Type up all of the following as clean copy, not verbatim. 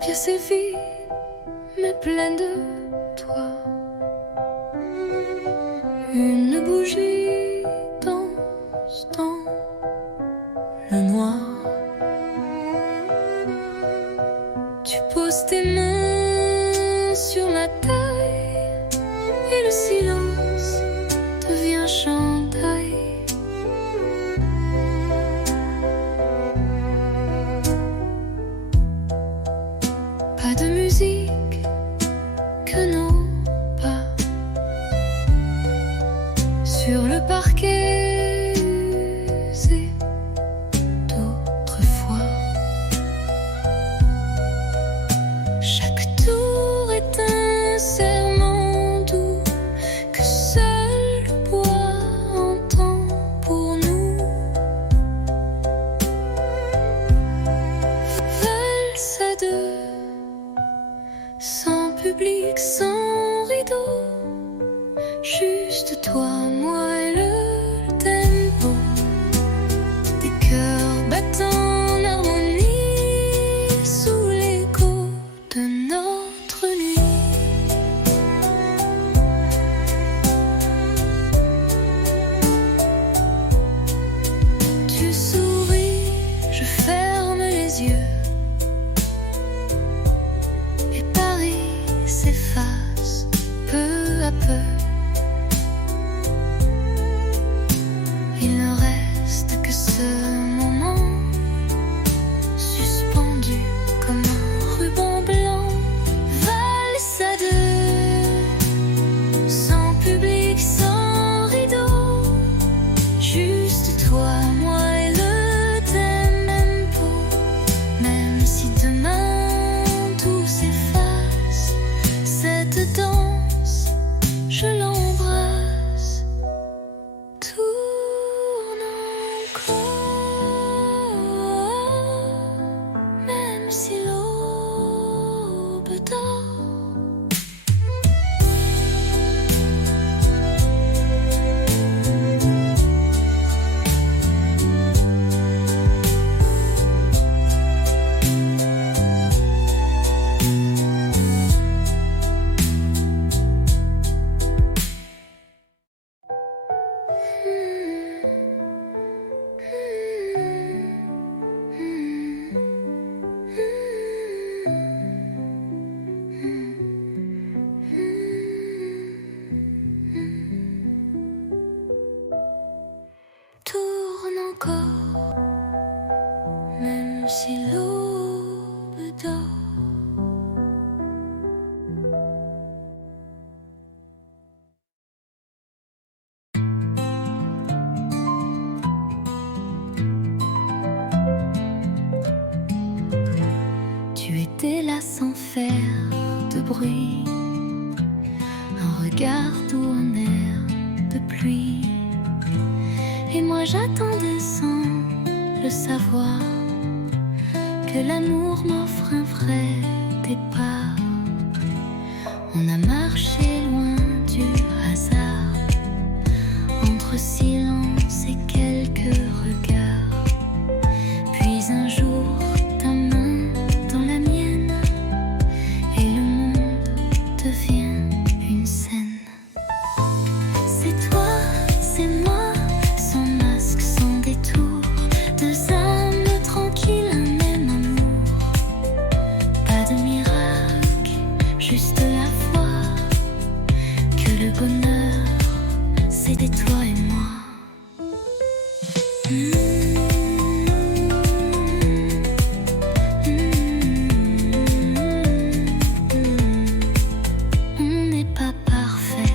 pièce est vide, mais pleine de toi. Une bougie danse dans le noir. Tu poses tes mains sur ma taille et le silence devient chandail. Pas de musique que nos pas sur le parquet usé d'autrefois. Chaque tour est un serment doux que seul le bois entend pour nous. Valse à deux, sans public, sans rideau, juste toi, moi et le tempo des cœurs battant en harmonie sous l'écho de notre nuit. Tu souris, je ferme les yeux et Paris s'efface peu à peu. Il ne reste que ce moment suspendu comme un ruban blanc. Valse à deux, sans public, sans rideau, juste toi, moi et le tempo. Même si demain tout s'efface, cette danse, je l'embrasse. Tourne encore, même si l'aube dort. Tourne encore, même si l'aube dort. Tu étais là sans faire de bruit, un regard doux, un air de pluie. Et moi j'attendais sans le savoir que l'amour m'offre un vrai départ. On a marché loin du hasard, entre silence et quelques regards. Puis un jour, ta main dans la mienne, et le monde devient une scène. C'est toi, c'est moi, sans masque, sans détour, deux âmes tranquilles, un même amour. Pas de miracle, juste la foi que le bonheur, c'était toi et moi. On n'est pas parfait,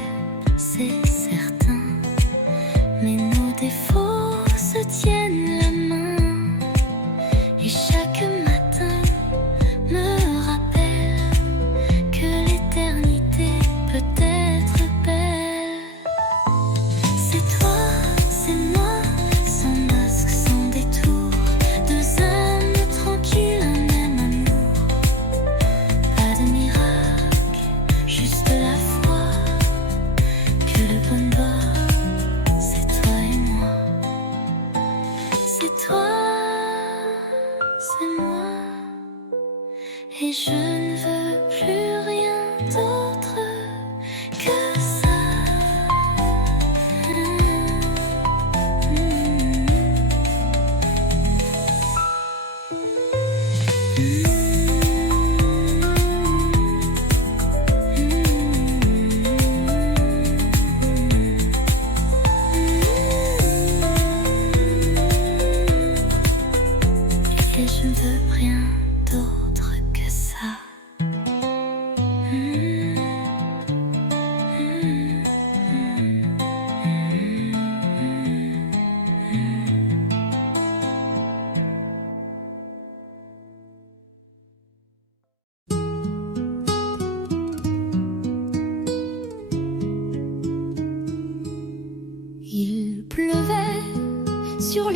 c'est certain, mais nos défauts se tiennent la main. Et chaque matin me rappelle que l'éternité peut être belle. C'est toi,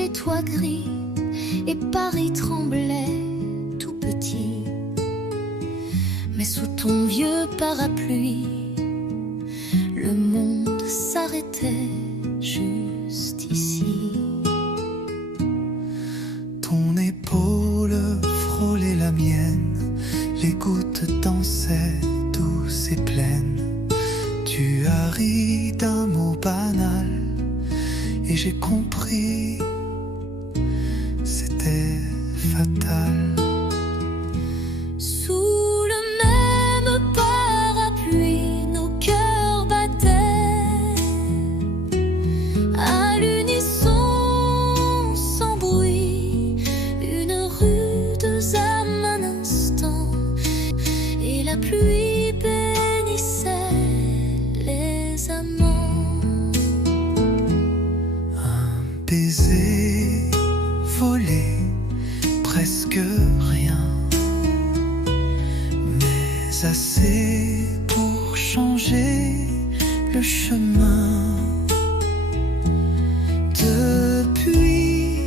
les toits gris et Paris tremblait tout petit. Mais sous ton vieux parapluie, le monde s'arrêtait juste ici. Ton épaule frôlait la mienne, les gouttes dansaient douces et pleines. Tu as ri d'un mot banal et j'ai compris, c'était fatal. Sous le même parapluie, nos cœurs battaient à l'unisson, sans bruit. Une rude âme un instant, et la pluie bénissait les amants. Un baiser volé, presque rien, mais assez pour changer le chemin. Depuis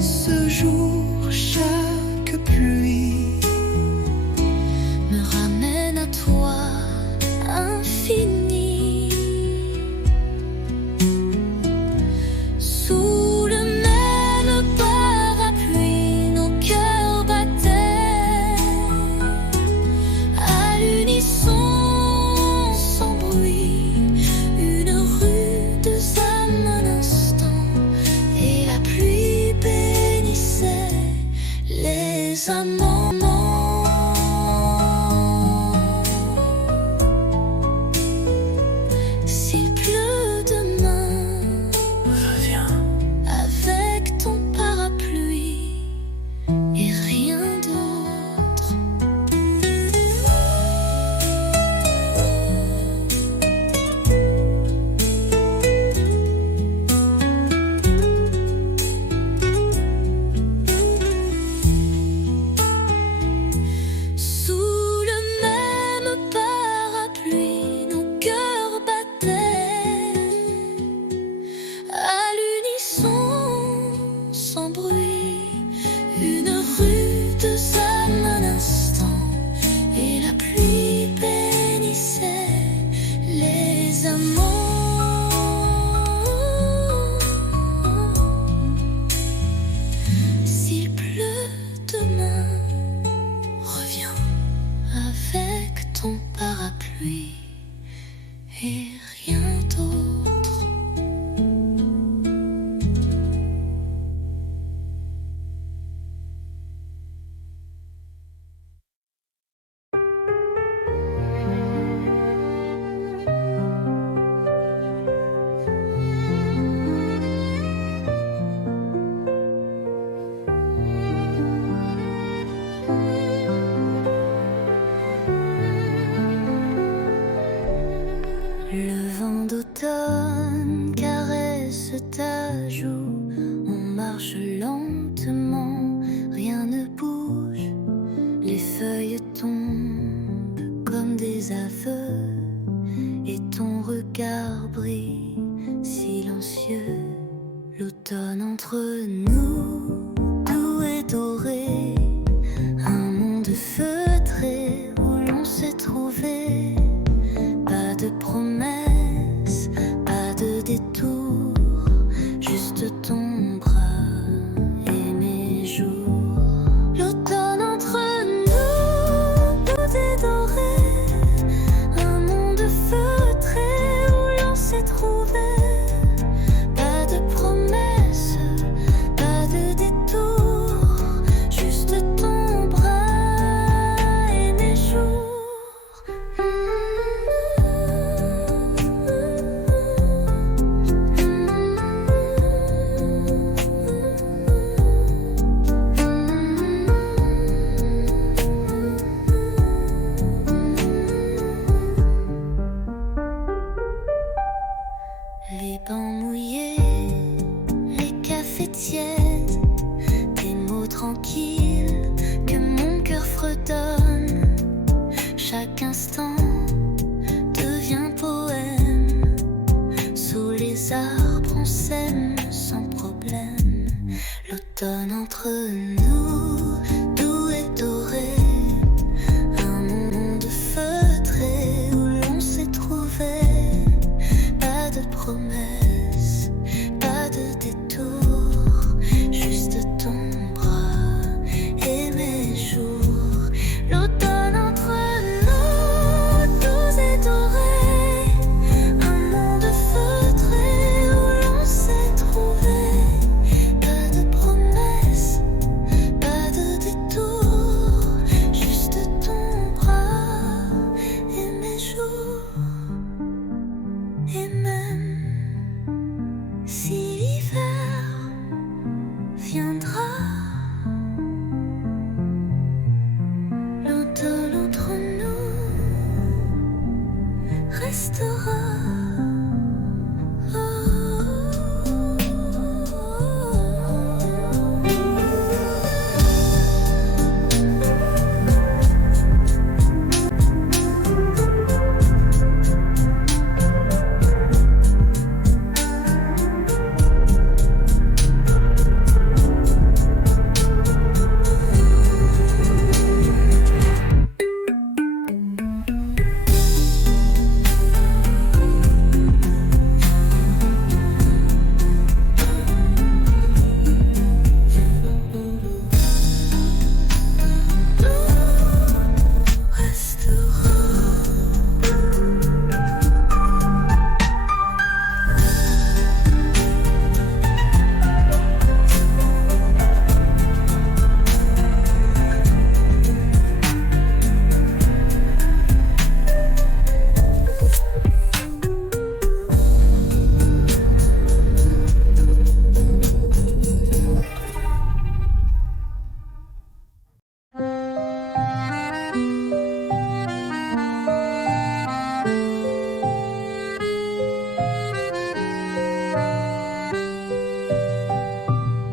ce jour, chaque pluie Me ramène à toi, infini. Sous le même parapluie, nos cœurs battaient à l'unisson, sans bruit. Une rude âme un instant, et la pluie bénissait les amants. S'il pleut demain, revient. avec ton parapluie et rien d'autre. Sous le même parapluie, nos cœurs battaient à l'unisson, sans bruit. Une rude âme un instant, et la pluie bénissait les amants. S'il pleut demain, reviens avec ton parapluie et rien d'autre. Le vent d'automne caresse ta joue. On marche lentement, rien ne bouge. Les feuilles tombent comme des aveux, et ton regard brille silencieux. L'automne entre nous, doux et doré, un monde feutré où l'on s'est trouvé. Pas de promesses, pas de détour, juste ton bras et mes jours. L'automne entre nous, doux et doré, un monde feutré où l'on s'est trouvé. Pas de promesses, pas de l'automne entre nous, doux et doré, un monde feutré où l'on s'est trouvé. Pas de promesses, pas de détour, juste ton bras et mes jours. L'automne entre nous, doux et doré, un monde feutré où l'on s'est trouvé. Pas de promesses, pas de détour, juste ton bras et mes jours. Et même si l'hiver viendra, l'automne entre nous restera.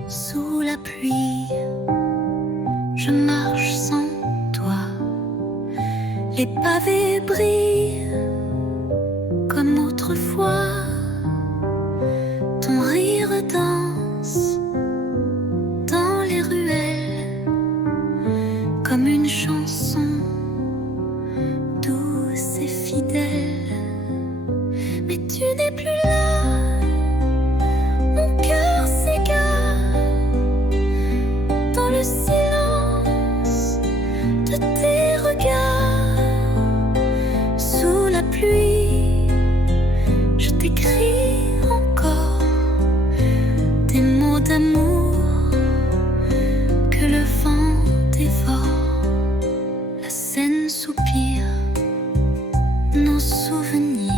Sous la pluie, je marche sans toi. Les pavés brillent comme autrefois. Ton rire danse dans les ruelles comme une chanson douce et fidèle. Mais tu n'es plus là, mon cœur s'égare dans le silence de tes regards. Sous la pluie, je t'écris encore des mots d'amour que le vent dévore. La Seine soupire nos souvenirs,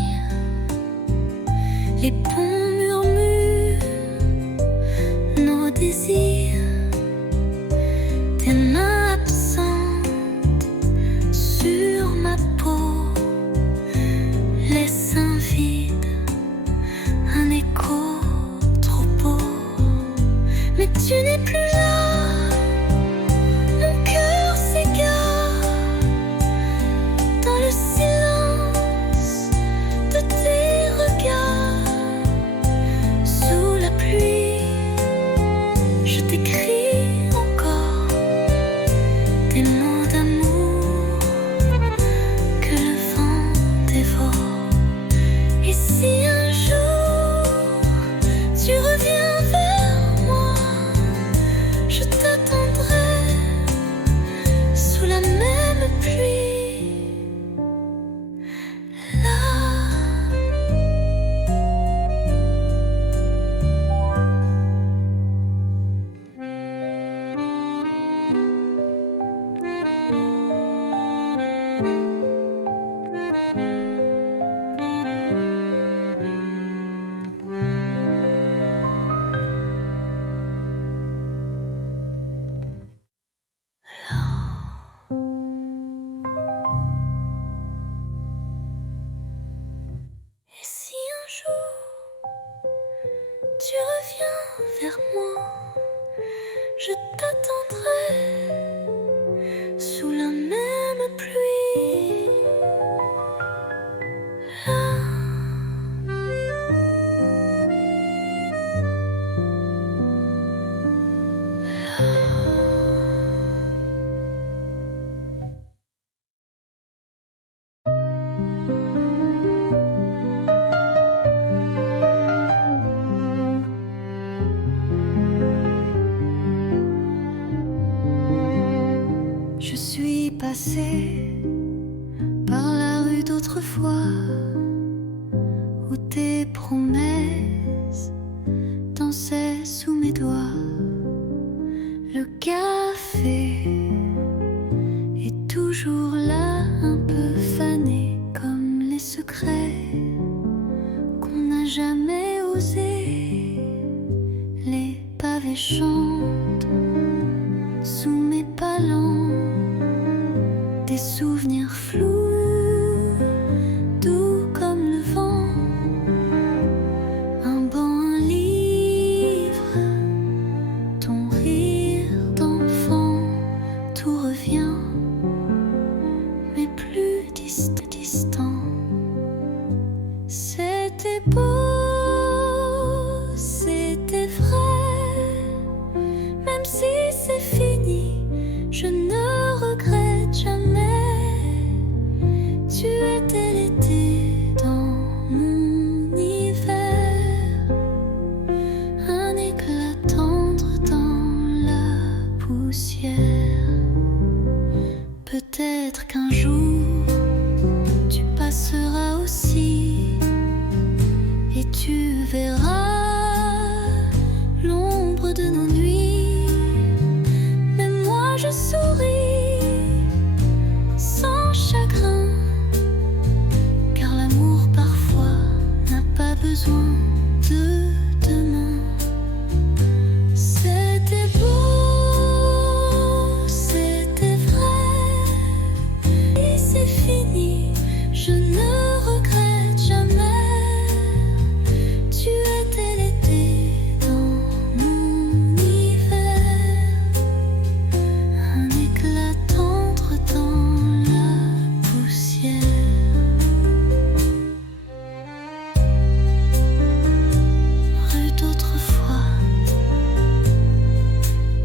les ponts murmurent nos désirs. Tes mains absentes sur ma peau laissent un vide, un écho trop beau. Mais tu n'es plus là, mon cœur s'égare dans le silence de tes regards. Sous la pluie, je t'écris encore des mots d'amour que le vent dévore. Et si un jour tu reviens vers moi, je t'attendrai sous la même pluie. Là. Et si un jour tu reviens vers moi, je t'attendrai sous la même pluie. Là. où tes promesses dansaient sous mes doigts. Le café est toujours là, un peu fané comme les secrets qu'on n'a jamais osé. Les pavés chantent sous mes palans, des souvenirs flous, doux comme le vent. Un banc, un livre, ton rire d'enfant, tout revient, mais plus distant. C'était beau, c'était vrai, même si c'est fini, je ne regrette jamais. Tu étais l'été dans mon hiver, un éclat tendre dans la poussière. Peut-être qu'un jour tu passeras aussi et tu verras l'ombre de nos nuits. Mais moi je souris sans chagrin, car l'amour parfois n'a pas besoin de demain. C'était beau, c'était vrai, et c'est fini, je ne regrette jamais. Tu étais l'été dans mon hiver, un éclat tendre dans la poussière. Rue d'autrefois,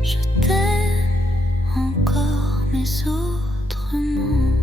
je t'aime encore, mais autrement.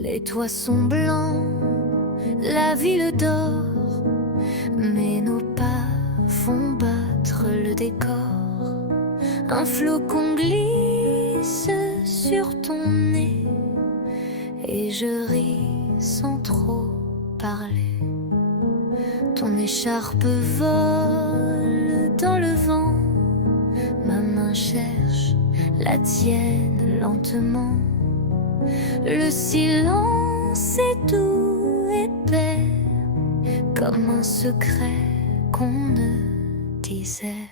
Les toits sont blancs, la ville dort, mais nos pas font battre le décor. Un flocon glisse sur ton nez et je ris sans trop parler. Ton écharpe vole dans le vent, ma main cherche la tienne lentement. Le silence est doux, épais, comme un secret qu'on ne disait.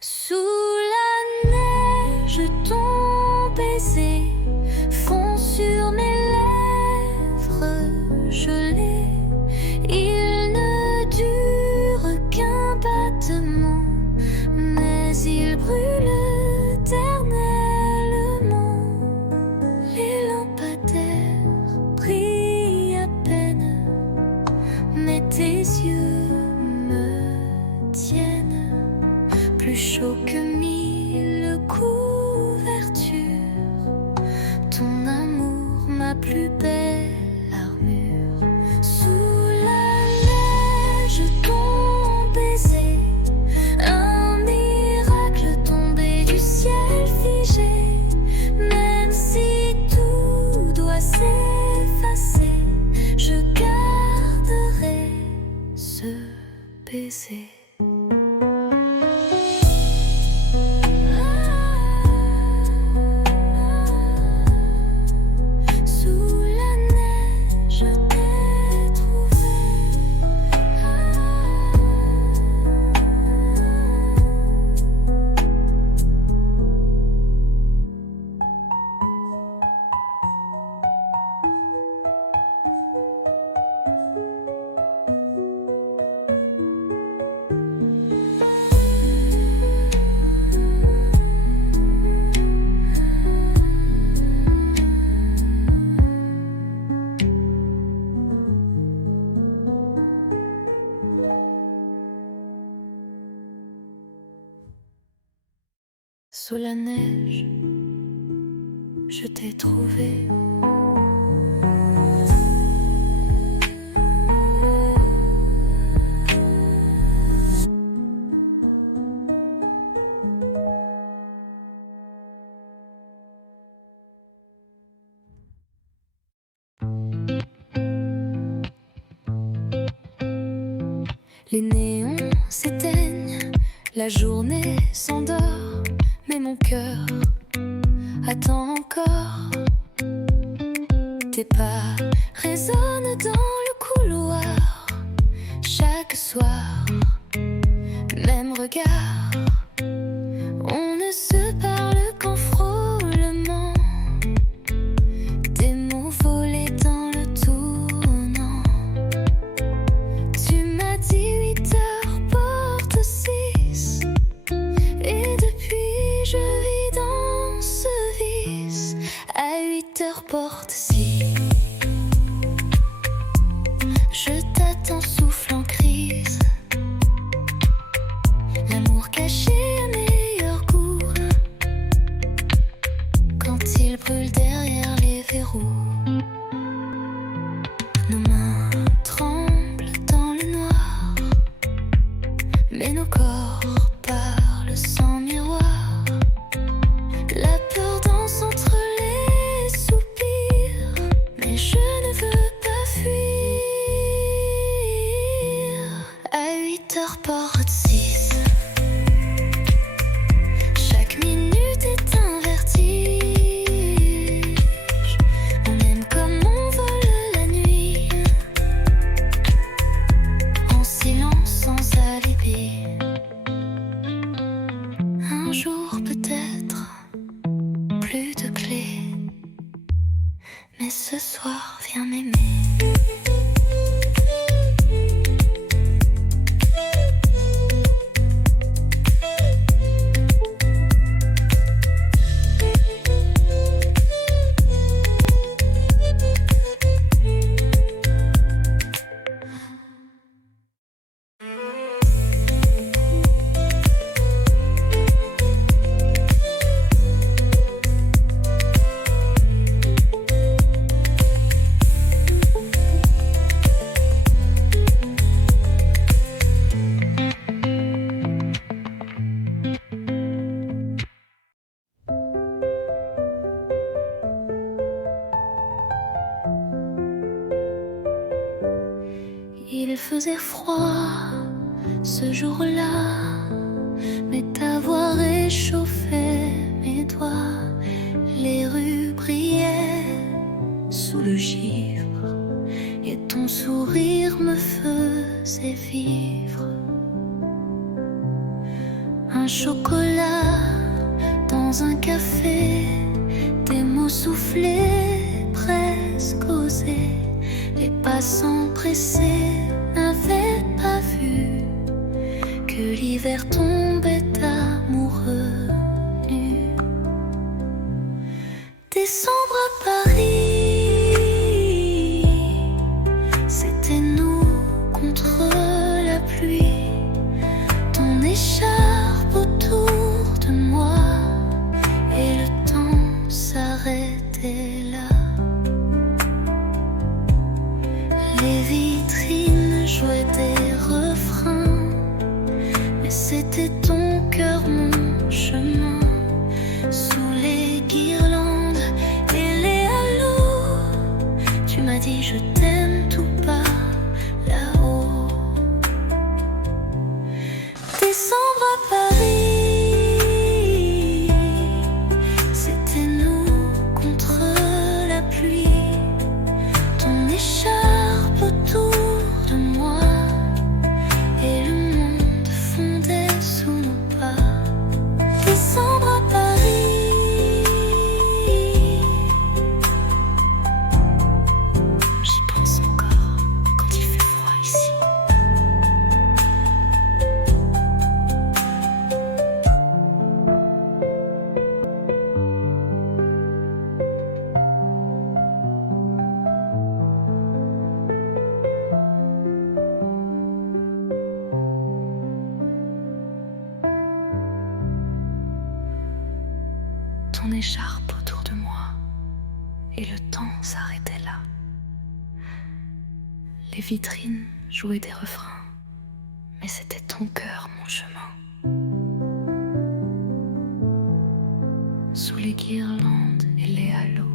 Sous la neige, ton baiser fond sur mes lèvres gelées. Il ne dure qu'un battement, mais il brûle éternellement. Les lampadaires brillent à peine, mais tes yeux me tiennent plus chaud que 1000 couvertures. Ton amour, ma plus belle armure. Sous la neige, ton baiser, un miracle tombé du ciel figé. Même si tout doit s'effacer, je garderai ce baiser. Sous la neige, je t'ai trouvé. Sous la neige, je t'ai trouvé. Les néons s'éteignent, la journée s'endort, mais mon cœur attend encore. Tes pas résonnent dans le couloir, chaque soir, même regard. On ne se parle qu'en frôlement, des mots volés dans le tournant. Tu m'as dit 8 heures porte 6, et depuis je vis dans ce vice. À 8 heures porte 6, je t'attends souffle en crise. L'amour caché à meilleur goût, quand il brûle derrière les verrous. Nos mains tremblent dans le noir, mais nos corps parlent sans miroir. La peur danse entre les soupirs, mais je ne veux pas fuir. À 8 heures porte 6, chaque minute est un vertige. On aime comme on vole la nuit, en silence sans alibi. Un jour peut-être, plus de clés, mais ce soir viens m'aimer. Il faisait froid ce jour-là, mais ta voix réchauffait mes doigts. Les rues brillaient sous le givre, et ton sourire me faisait vivre. Un chocolat dans un café, des mots soufflés, presque osés. Les passants pressés n'avaient pas vu que l'hiver tombait amoureux nu. Décembre à Paris, c'était nous contre la pluie. Ton écharpe autour de moi, et le temps s'arrêtait là. Les vitrines jouaient des refrains, mais c'était ton cœur, mon chemin. Sous les guirlandes et les halos, tu m'as dit je t'aime tout bas là-haut. Décembre à Paris, c'était nous contre la pluie. Ton écharpe autour de moi, et le monde fondait sous nos pas. Décembre ton écharpe autour de moi, et le temps s'arrêtait là. Les vitrines jouaient des refrains, mais c'était ton cœur, mon chemin. Sous les guirlandes et les halos,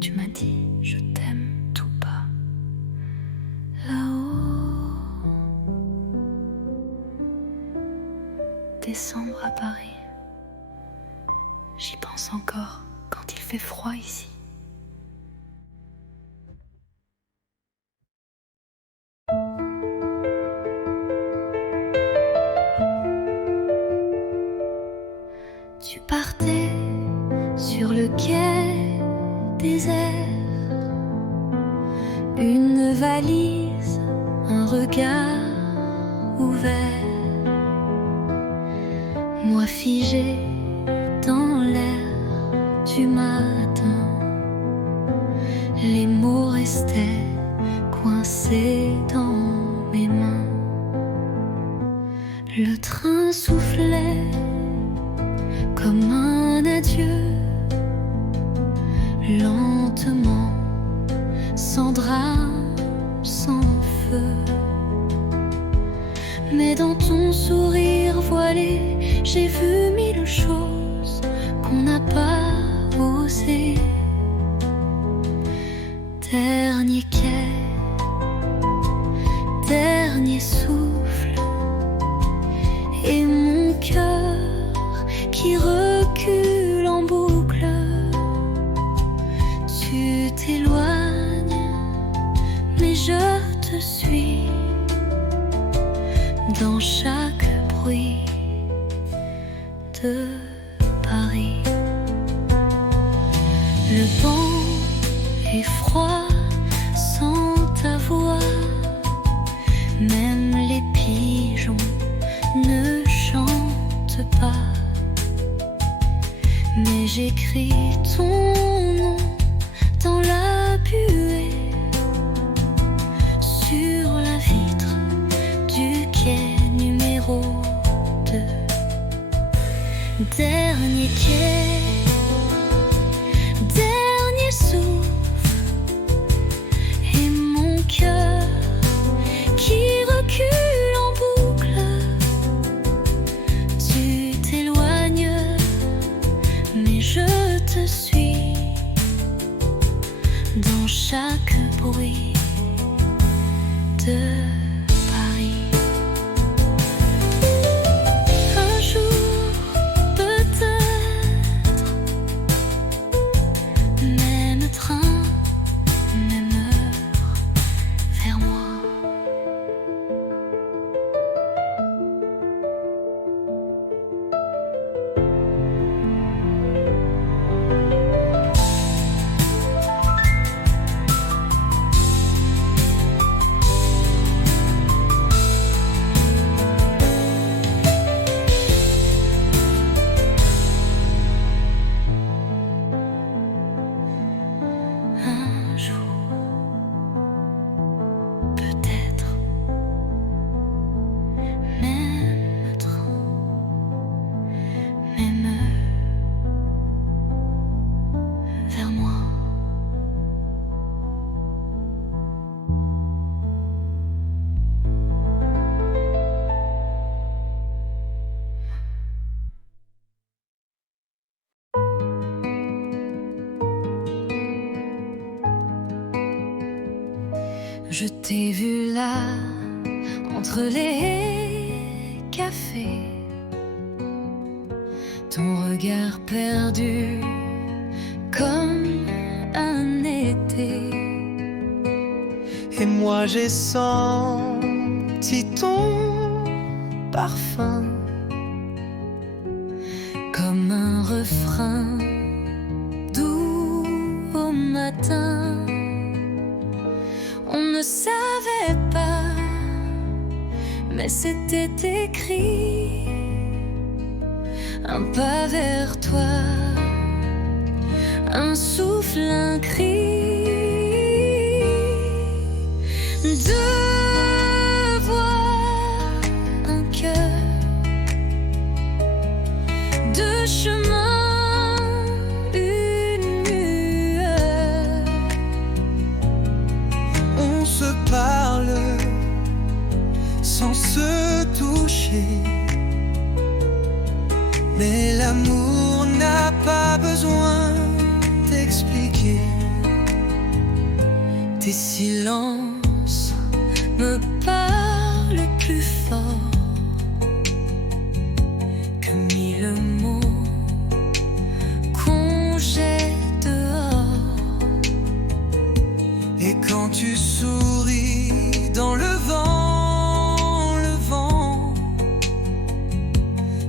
tu m'as dit je t'aime tout bas. Là-haut, décembre à Paris, j'y pense encore quand il fait froid ici. Tu partais sur le quai désert, une valise, un regard ouvert, moi figé dans l'air du matin, les mots restaient coincés dans mes mains. Le train soufflait comme un adieu, lentement, sans drame, sans feu. Mais dans ton sourire voilé, j'ai vu mille choses qu'on n'a pas osé. Dernier quai, dernier souffle, et mon cœur qui recule en boucle. Tu t'éloignes, mais je te suis dans chaque bruit de Paris. Le vent est froid sans ta voix, même les pigeons ne chantent pas. Mais j'écris ton nom dans la buée, sur la vitre du quai numéro 2. Dernier quai, dernier souffle, et mon cœur qui recule en boucle. Tu t'éloignes, mais je te suis dans chaque bruit de Paris. Un jour, peut-être, même train, même heure, vers moi. Un jour, peut-être, même train, même heure, vers moi. Je t'ai vu là, entre les cafés, ton regard perdu comme un été. Et moi j'ai senti ton parfum Comme un refrain doux au matin. On ne savait pas, mais c'était écrit. Un pas vers toi, un souffle, un cri. Deux voix, un cœur, deux chemins, sans se toucher. Mais l'amour n'a pas besoin d'expliquer. Tes silences me parlent plus fort que mille mots qu'on jette dehors. Et quand tu souris dans le vent,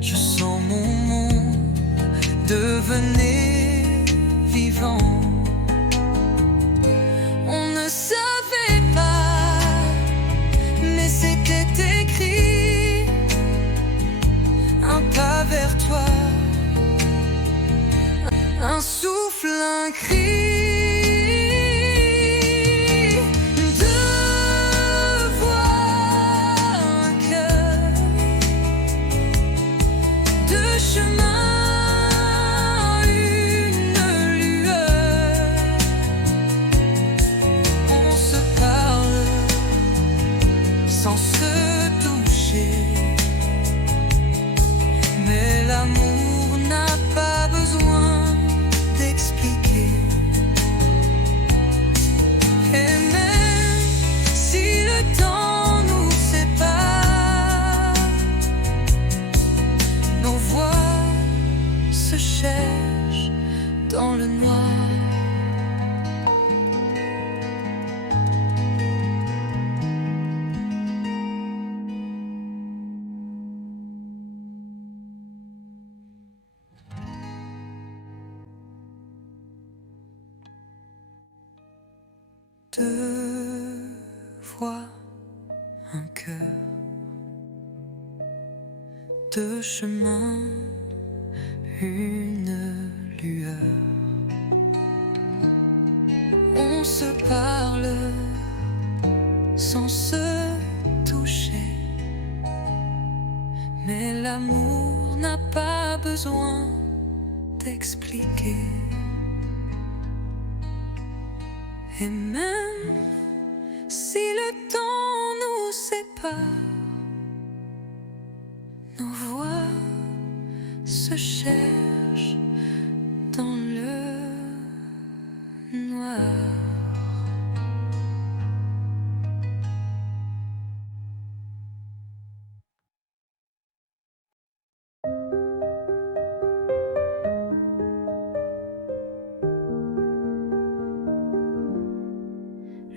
je sens mon monde devenir vivant. On ne savait pas, mais c'était écrit. Un pas vers toi, un souffle, un cri. Sans se toucher, mais l'amour n'a pas besoin d'expliquer. Et même si le temps nous sépare, nos voix se cherchent dans le noir. Deux voix, un cœur, deux chemins, une lueur. On se parle sans se toucher, mais l'amour n'a pas besoin d'expliquer. Et même si le temps nous sépare, nos voix se cherchent dans le noir.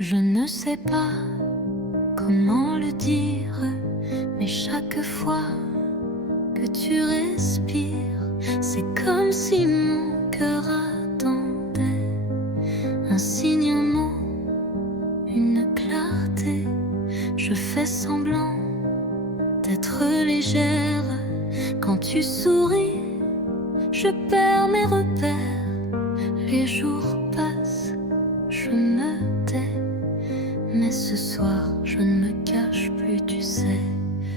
Je ne sais pas comment le dire, mais chaque fois que tu respires, c'est comme si mon cœur attendait un signe, un mot, une clarté. Je fais semblant d'être légère. Quand tu souris, je perds mes repères. Les jours passent, je me tais. Mais ce soir, je ne me cache plus, tu sais.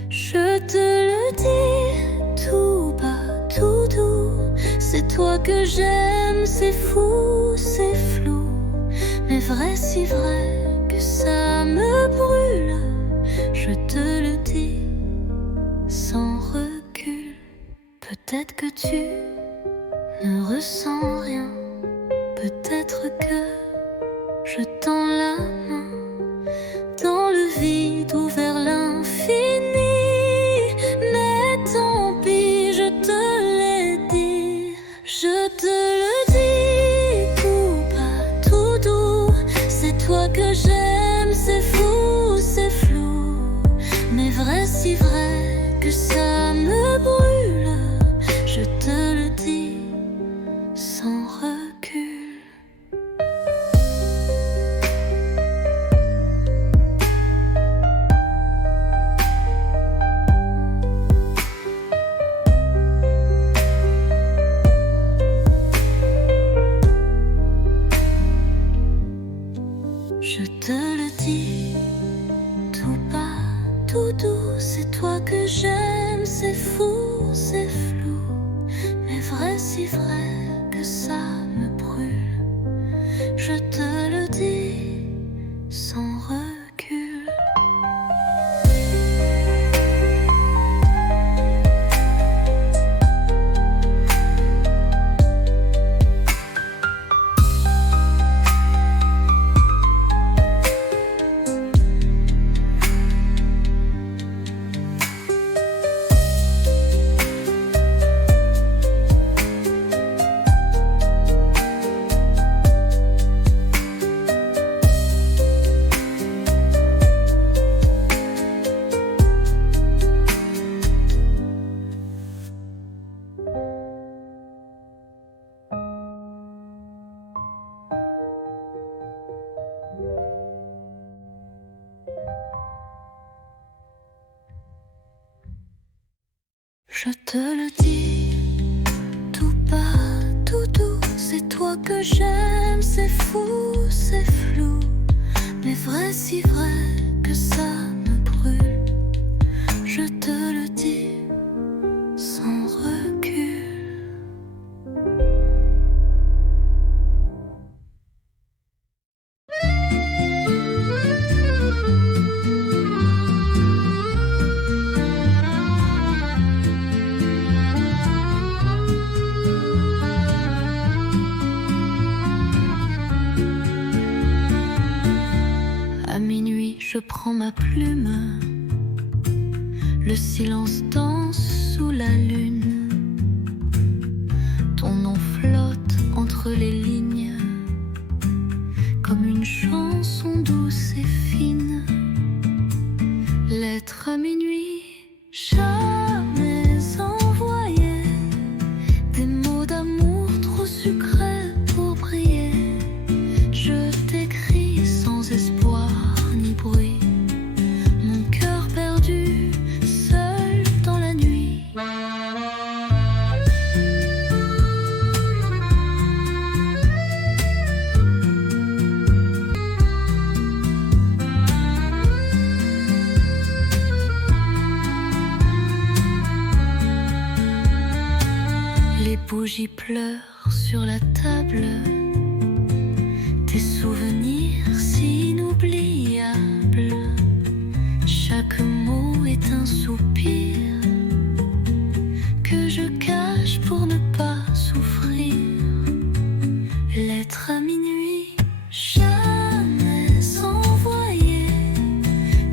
Je te le dis tout bas, tout doux. C'est toi que j'aime, c'est fou, c'est flou. Mais vrai, si vrai que ça me brûle. Je te le dis sans recul. Peut-être que tu ne ressens rien. Peut-être que je tends la main dans le vide ou vers l'infini. Mais tant pis, je te l'ai dit. Je te le dis tout bas, tout doux. C'est toi que j'aime, c'est fou, c'est flou. Mais vrai, si vrai que ça me brûle. Je te le dis sans recul. Je te le dis tout bas, tout doux. C'est toi que j'aime, c'est fou, c'est flou. Mais vrai, si vrai que ça me brûle. Je te le dis sans recul. Je te le dis, tout bas, tout doux, c'est toi que j'aime, c'est fou, c'est flou, mais vrai, si vrai que ça me brûle. Je te le dis sans recul. À minuit, je prends ma plume. Le silence danse sous la lune. Ton nom flotte entre les lignes, comme une chanson douce et fine. Lettre à minuit, jamais envoyée. Des mots d'amour trop sucrés pour briller. Je t'écris sans espoir ni bruit. Mon cœur perdu, seul dans la nuit. Les bougies pleurent sur la table. Tes souvenirs si inoubliables. Chaque mot est un soupir que je cache pour ne pas souffrir. Lettre à minuit, jamais envoyée.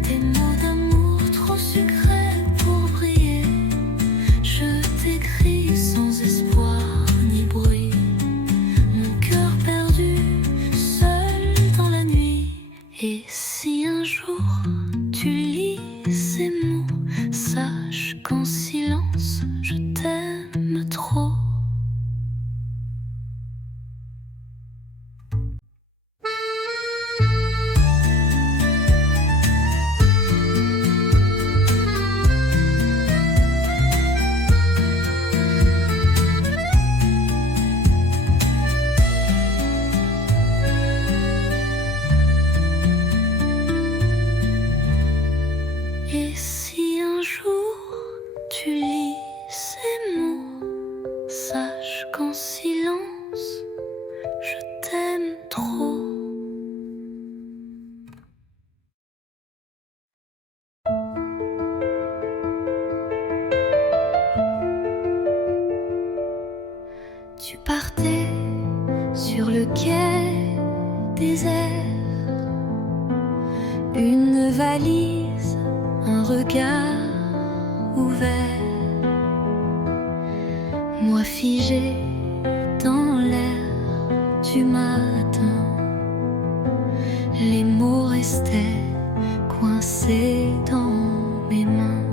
Des mots d'amour trop sucrés pour briller. Je t'écris sans espoir ni bruit. Mon cœur perdu, seul dans la nuit. Et si un jour tu lis ces mots, sache qu'en silence je t'aime trop. Et si un jour tu lis ces mots, sache qu'en silence je t'aime trop. Tu partais sur le quai désert, une valise, un regard ouvert. Moi figé dans l'air du matin, les mots restaient coincés dans mes mains.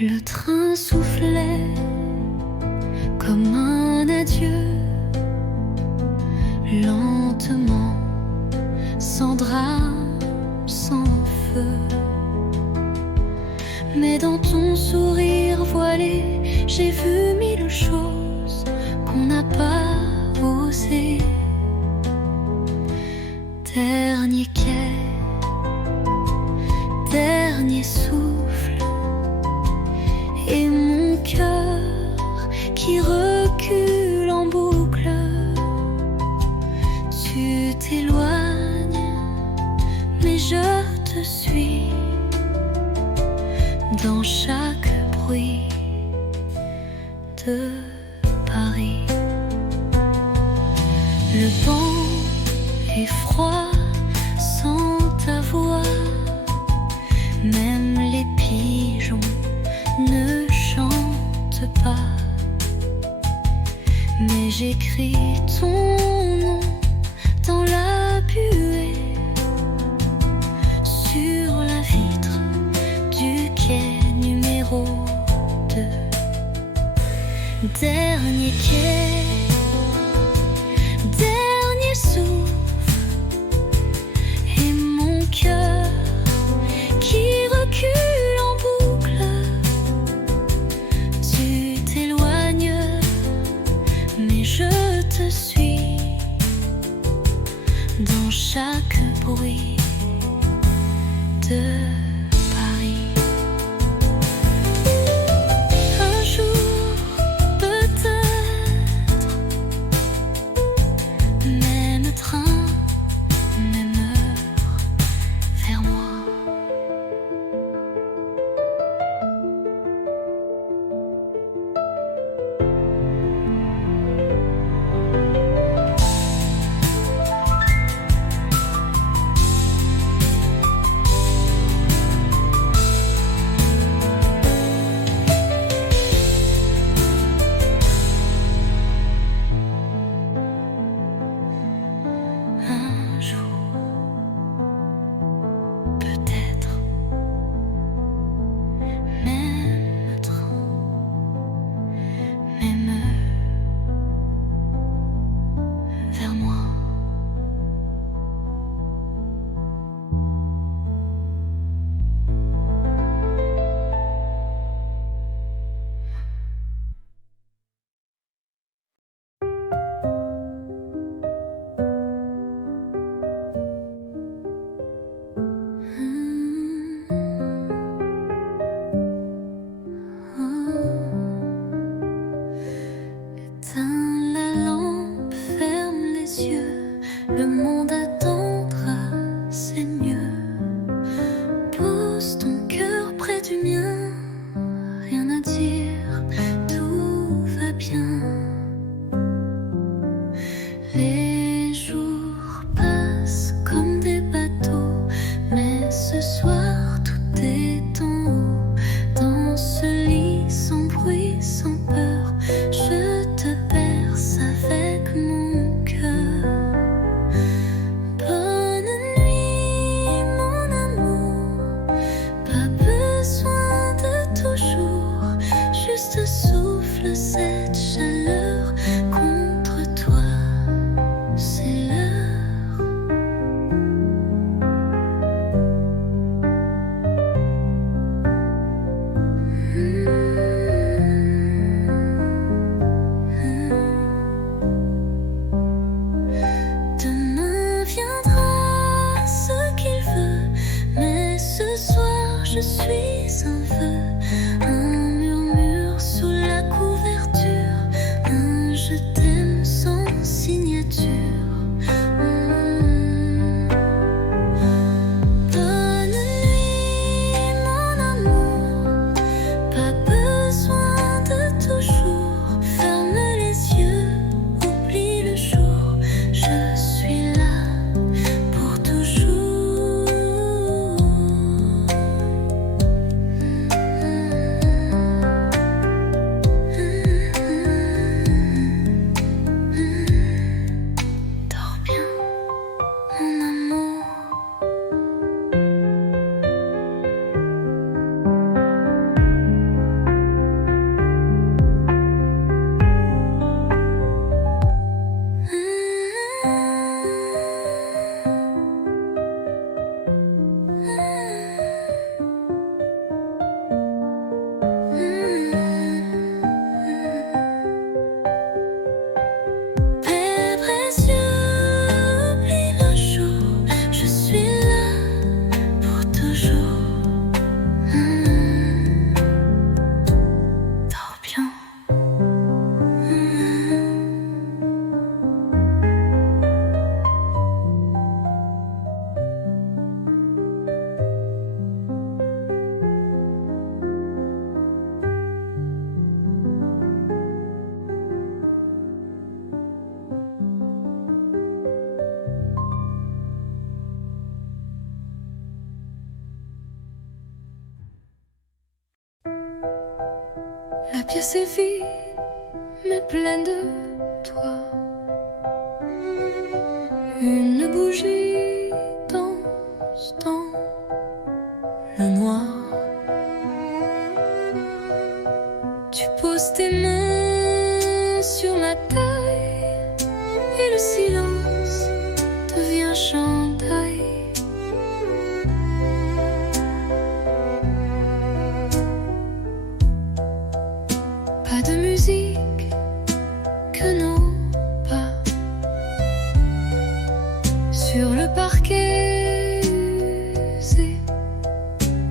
Le train soufflait comme un adieu, lentement, sans drame, sans feu. Mais dans ton sourire voilé, j'ai vu mille choses qu'on n'a pas osé. Dernier quai, dernier souffle, et mon cœur qui recule en boucle. Tu t'éloignes, mais je te suis dans chaque bruit de Paris. Le vent est froid sans ta voix, même les pigeons ne chantent pas. Mais j'écris ton nom dans la buée, sur la vitre du quai numéro 2. Dernier quai, dernier souffle, et mon cœur qui recule en boucle. du mien, rien à dire, tout va bien. Les jours passent comme des bateaux, mais ce soir tout est en haut. Dans ce lit sans bruit, sans peur, je te berce avec mon cœur. Bonne nuit mon amour, pas besoin de toujours, juste souffle cette chaleur contre toi. C'est l'heure. Demain viendra ce qu'il veut, mais ce soir je suis un vœu, un murmure sous la couverture, un je t'aime sans signature. Bonne nuit mon amour, pas besoin de toujours, ferme les yeux, oublie le jour, je suis là pour toujours. Dors bien mon amour. Père précieux, oublie le jour, je suis là pour toujours. Dors bien. La pièce est vide, mais pleine de toi. Une bougie danse dans le noir. Tu poses tes mains sur ma taille et le silence devient chandail. Pas de musique que nos pas sur le parquet usé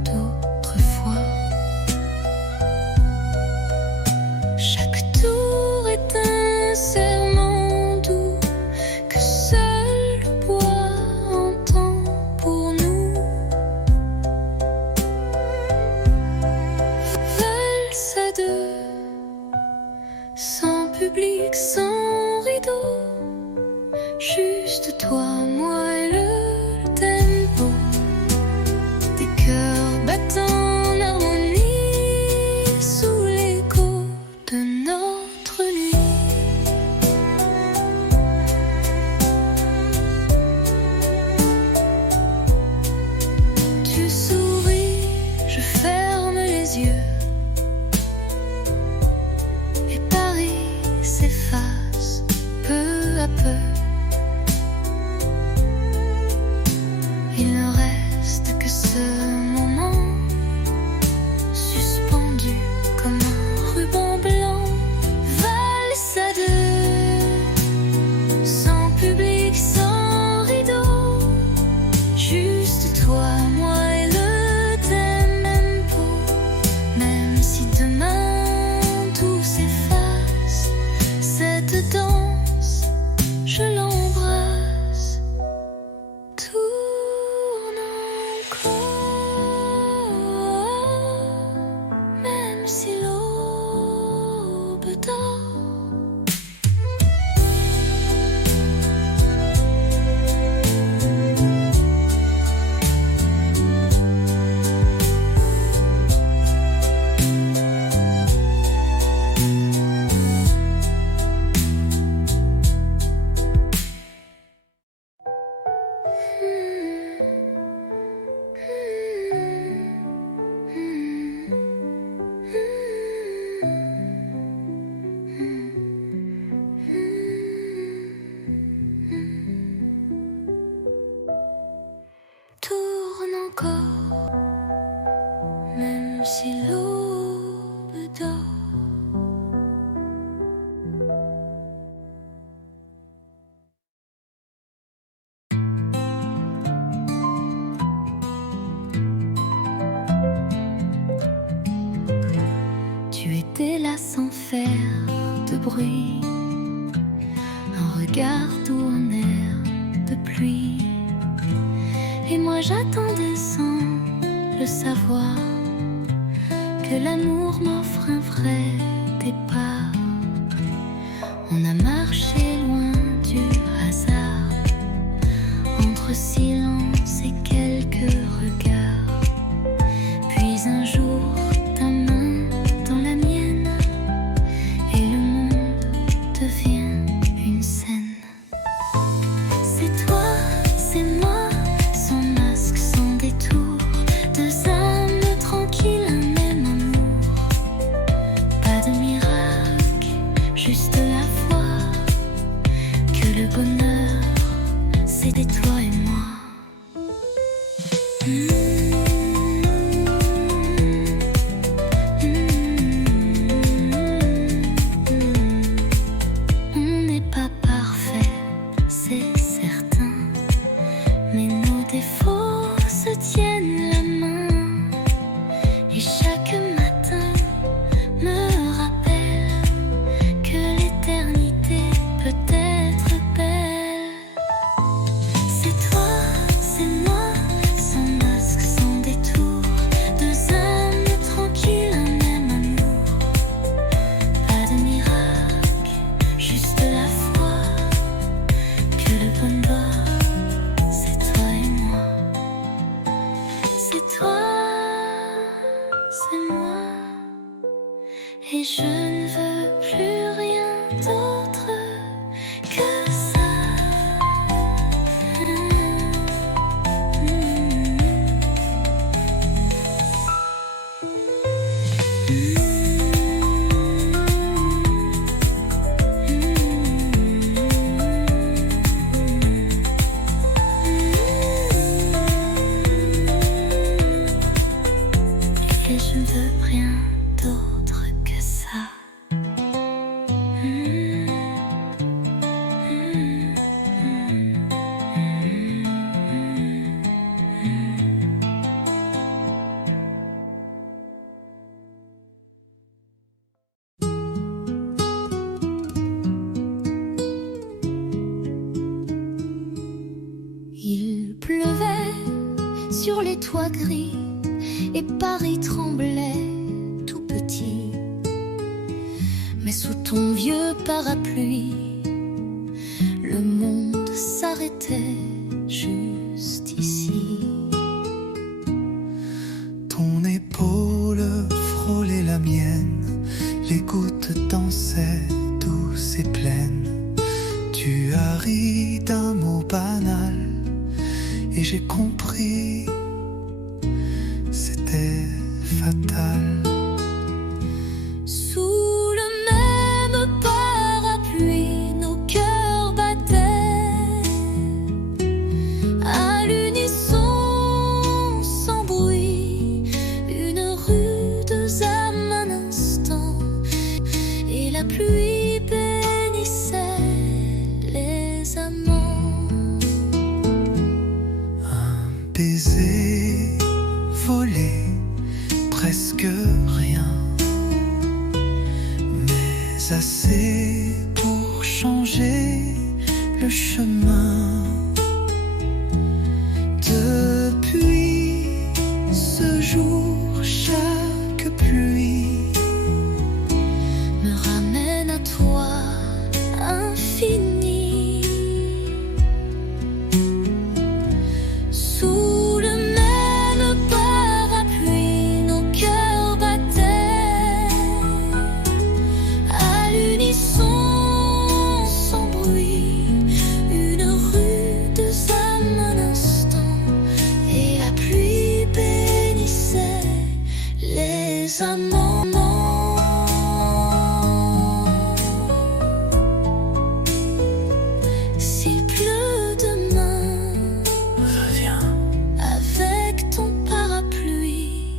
d'autrefois. Chaque tour est un serment doux que seul le bois entend pour nous. Valse à deux, sans public, sans rideau, juste toi, moi et le tempo des cœurs battant en harmonie sous l'écho de notre nuit. Tu souris, je ferme les yeux et Paris s'efface. même si l'aube dort. Tu étais là sans faire de bruit, un regard doux, un air de pluie. Et moi j'attendais sans le savoir que l'amour m'offre un vrai départ. On a marché loin du hasard, entre silence et quelques regards. Puis un jour, ta main dans la mienne, et le monde devient une scène. C'est toi, c'est moi, sans masque, sans détour, deux âmes tranquilles, un même amour. Pas de miracle, juste la foi que le bonheur, c'était toi et moi. On n'est pas parfait, c'est certain, mais nos défauts se tiennent la main. Et chaque matin me rappelle que l'éternité peut être belle. C'est toi, c'est moi, sans masque, sans détour, deux âmes tranquilles, un même amour. Pas de miracle, juste la foi que le bonheur, c'est toi et moi. C'est toi, c'est moi, et je ne veux plus rien d'autre que ça. Et je ne veux rien d'autre que ça. Il pleuvait sur les toits gris et Paris tremblait tout petit. Mais sous ton vieux parapluie, le monde s'arrêtait juste ici. Ton épaule frôlait la mienne, les gouttes dansaient douces et pleines. Tu as ri d'un mot banal et j'ai compris, c'était fatal. Sous le même parapluie, nos cœurs battaient à l'unisson, sans bruit. Une rue, deux âmes, un instant, et la pluie bénissait les amants. Baiser, volé, presque rien, mais assez pour changer le chemin. Depuis ce jour, chaque pluie Me ramène à toi, infini. Sous le même parapluie, nos cœurs battaient à l'unisson, sans bruit. Une rue, deux âmes, un instant, et la pluie bénissait les amants. S'il pleut demain, reviens. avec ton parapluie,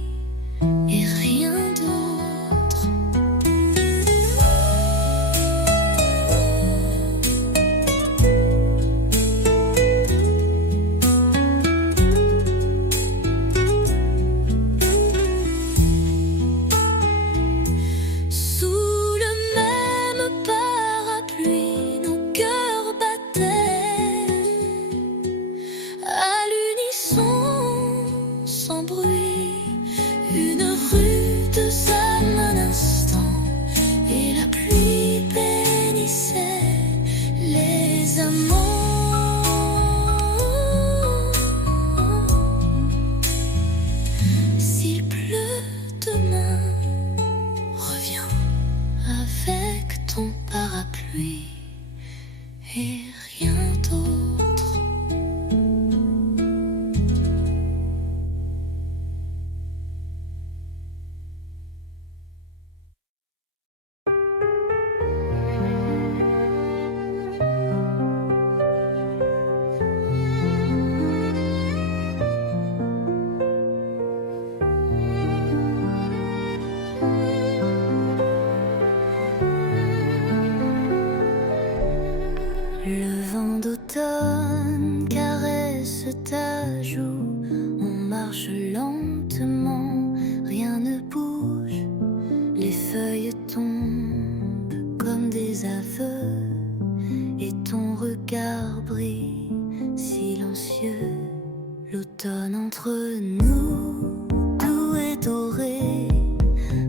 entre nous, doux et doré,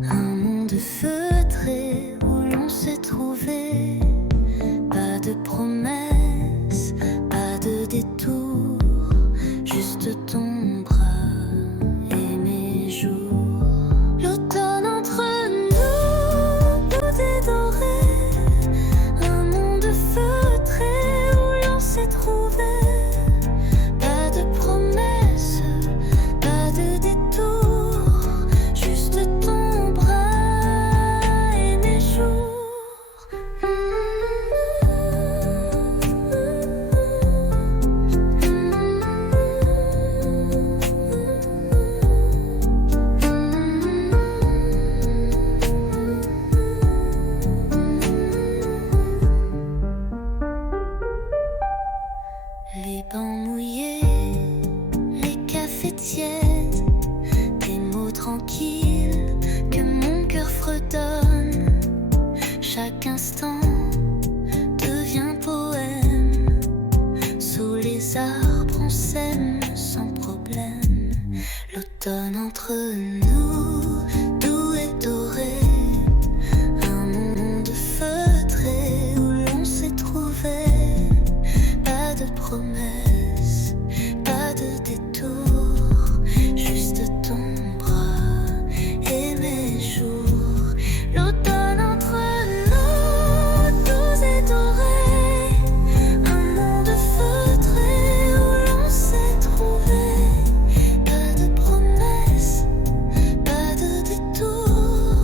un monde feutré où l'on s'est trouvé. Pas de promesses, pas de détour, juste ton bras et mes jours. L'automne entre nous, doux et doré, un monde feutré où l'on s'est trouvé. Pas de promesses, pas de détour, juste ton bras et mes jours. Les bancs mouillés, les cafés tièdes, des mots tranquilles que mon cœur fredonne. Chaque instant devient poème. Sous les arbres on s'aime sans problème. L'automne entre nous, doux et doré, un monde feutré où l'on s'est trouvé. Pas de promesses, pas de détour, juste ton bras et mes jours. L'automne entre nous, doux et doré, un monde feutré où l'on s'est trouvé. Pas de promesses, pas de détour,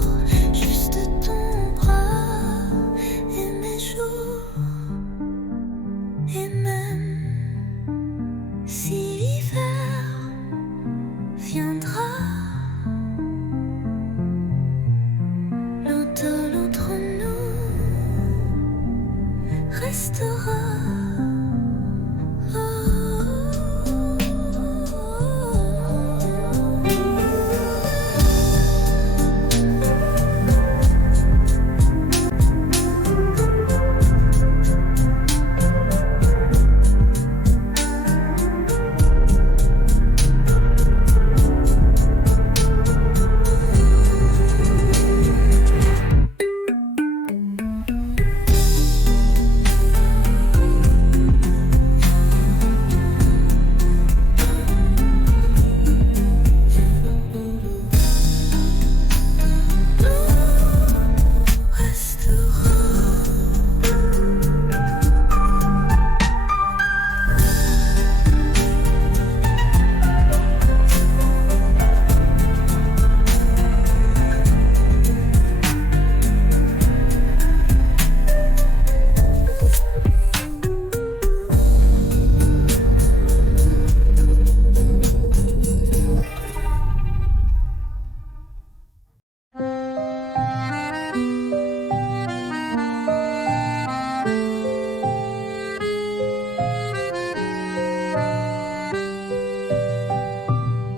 juste ton bras et mes jours. Et même si l'hiver viendra, l'automne entre nous restera.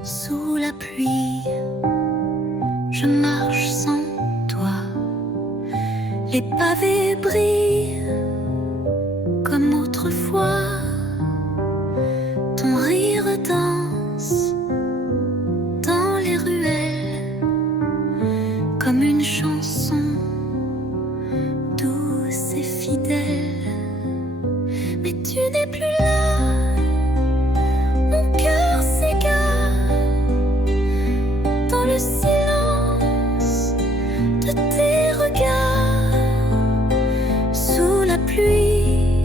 Sous la pluie, je marche sans toi. Les pavés brillent comme autrefois. Ton rire danse dans les ruelles comme une chanson douce et fidèle. Mais tu n'es plus là, mon cœur s'égare dans le silence de tes regards. Sous la pluie,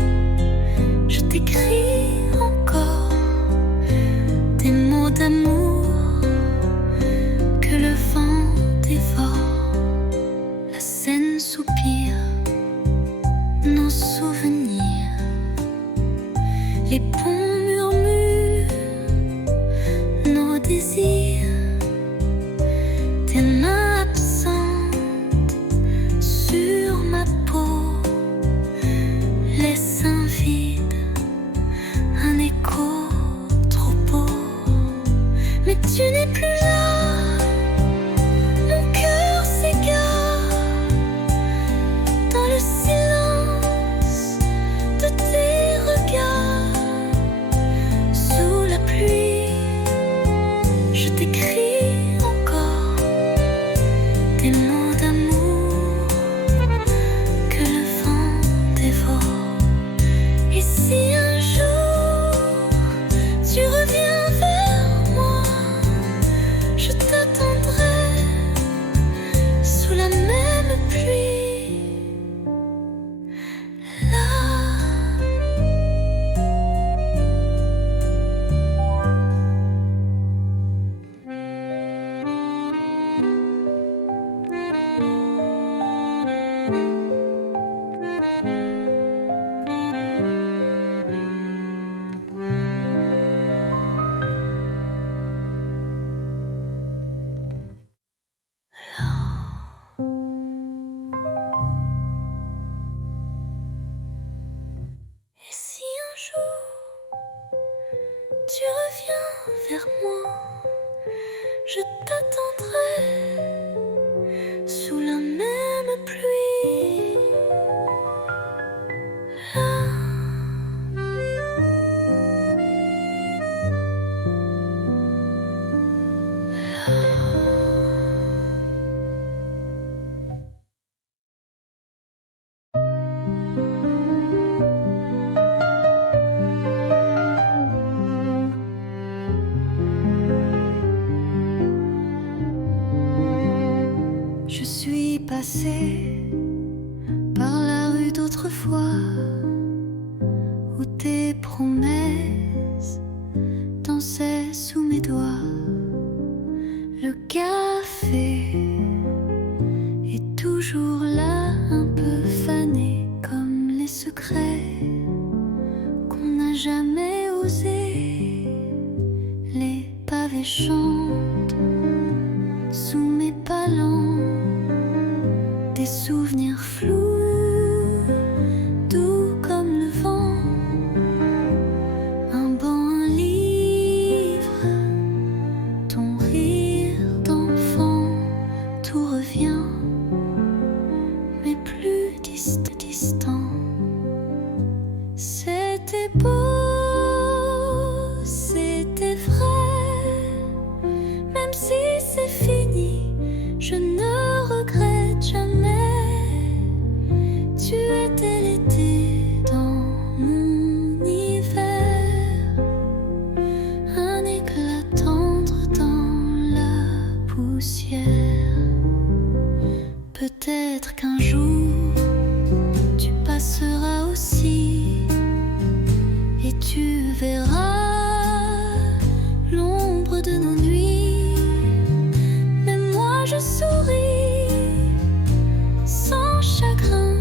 je t'écris encore des mots d'amour que le vent dévore. La Seine soupire nos souvenirs. Les ponts murmurent nos désirs. Tes mains absentes sur ma peau laissent un vide, un écho trop beau. Mais tu n'es plus là, mon cœur s'égare dans le silence de tes regards. Sous la pluie, passer par la rue d'autrefois où tes promesses dansaient sous mes doigts. Le café est toujours là, un peu fané comme les secrets qu'on n'a jamais osé. Les pavés chantent sous mes pas lents, des souvenirs flous, doux comme le vent. Un banc, un livre, ton rire d'enfant, tout revient, mais plus distant. C'était beau, c'était vrai, même si c'est fini, je ne regrette jamais. Tu étais l'été dans mon hiver, un éclat tendre dans la poussière. Peut-être qu'un jour tu passeras aussi et tu verras l'ombre de nos nuits. Mais moi je souris sans chagrin,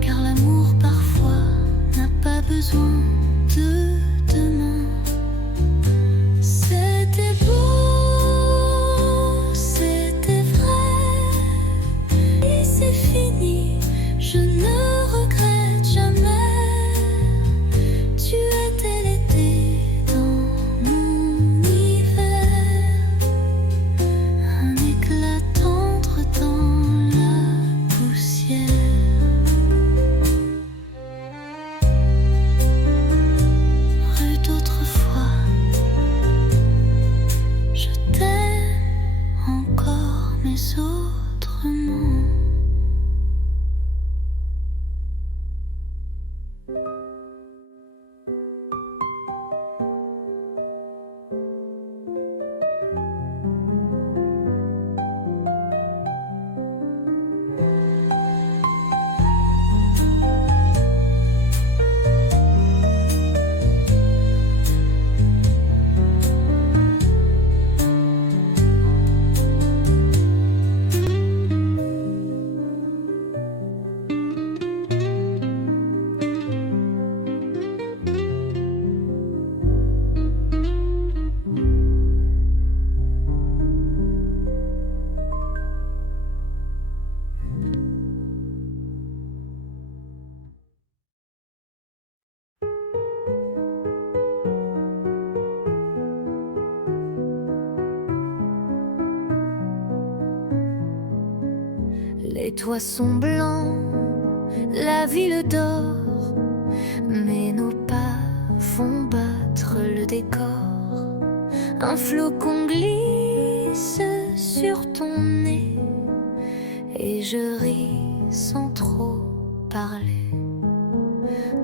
car l'amour parfois n'a pas besoin de demain. C'était beau, c'était vrai, et c'est fini, je ne regrette jamais. Tu étais l'été dans mon hiver, un éclat tendre dans la poussière. Rue d'autrefois, je t'aime encore, mais autrement. Les toits sont blancs, la ville dort, mais nos pas font battre le décor. Un flocon glisse sur ton nez et je ris sans trop parler.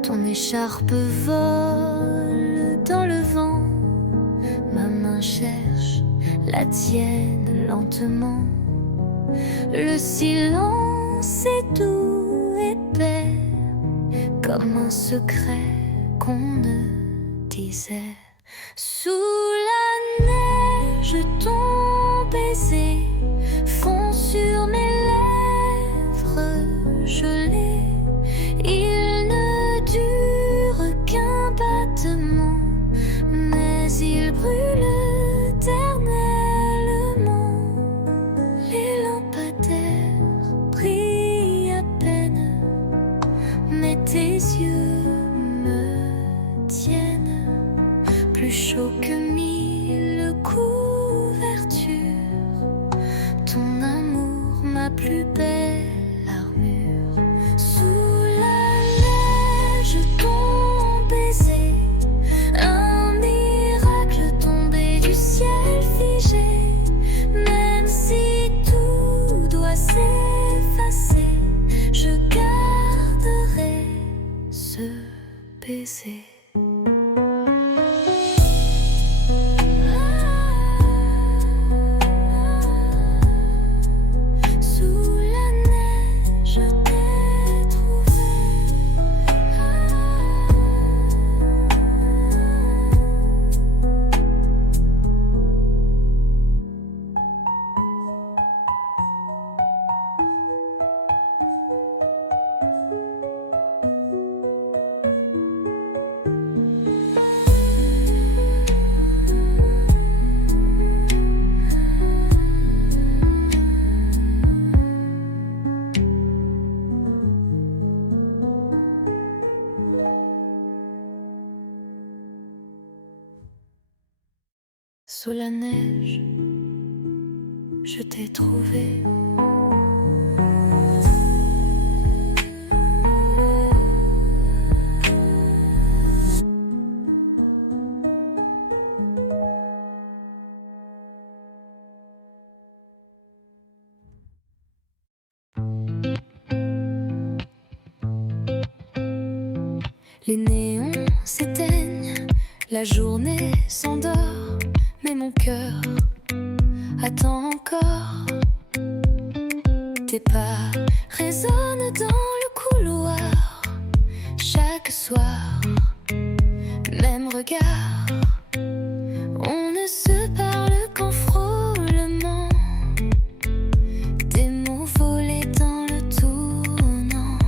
Ton écharpe vole dans le vent, ma main cherche la tienne lentement. Le silence est doux, épais, comme un secret qu'on ne disait. Sous la neige, ton baiser fond sur mes lèvres gelées. Il ne dure qu'un battement, mais il brûle éternellement. Les lampadaires brillent à peine, mais tes yeux me tiennent plus chaud que 1000 couvertures. Ton amour, ma plus belle armure. Sous la neige, ton baiser, un miracle tombé du ciel figé. Même si tout doit s'effacer, je garderai ce baiser. Sous Sous la neige, je t'ai trouvé. Les néons s'éteignent, la journée s'endort, mais mon cœur attend encore. Tes pas résonnent dans le couloir, chaque soir, même regard. On ne se parle qu'en frôlement, des mots volés dans le tournant.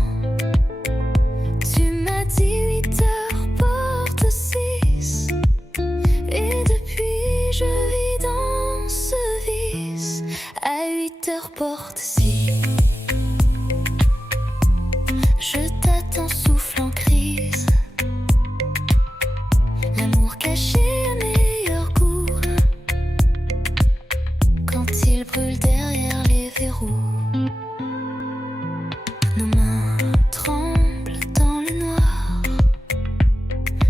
Tu m'as dit 8 heures porte 6, et depuis je vis dans ce vice. À 8 heures porte 6, je t'attends souffle en crise. L'amour caché à meilleur goût, quand il brûle derrière les verrous. Nos mains tremblent dans le noir,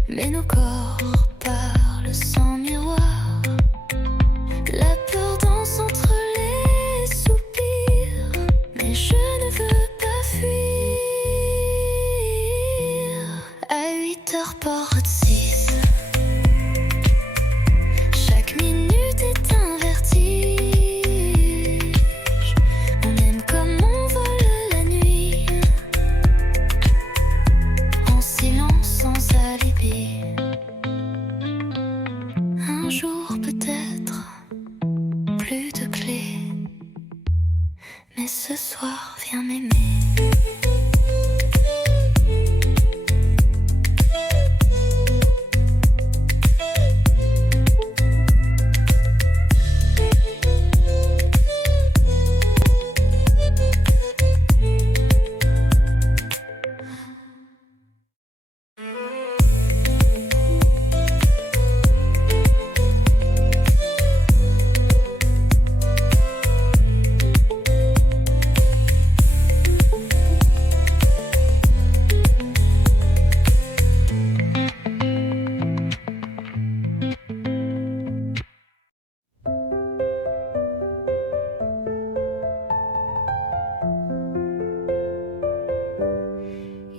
mais nos corps parlent sans miroir. La peur danse entre les soupirs, mais je ne veux pas fuir. À 8 heures porte 6, chaque minute est un vertige. On aime comme on vole la nuit, en silence sans alibi. Un jour peut-être, plus de clés, mais ce soir viens m'aimer.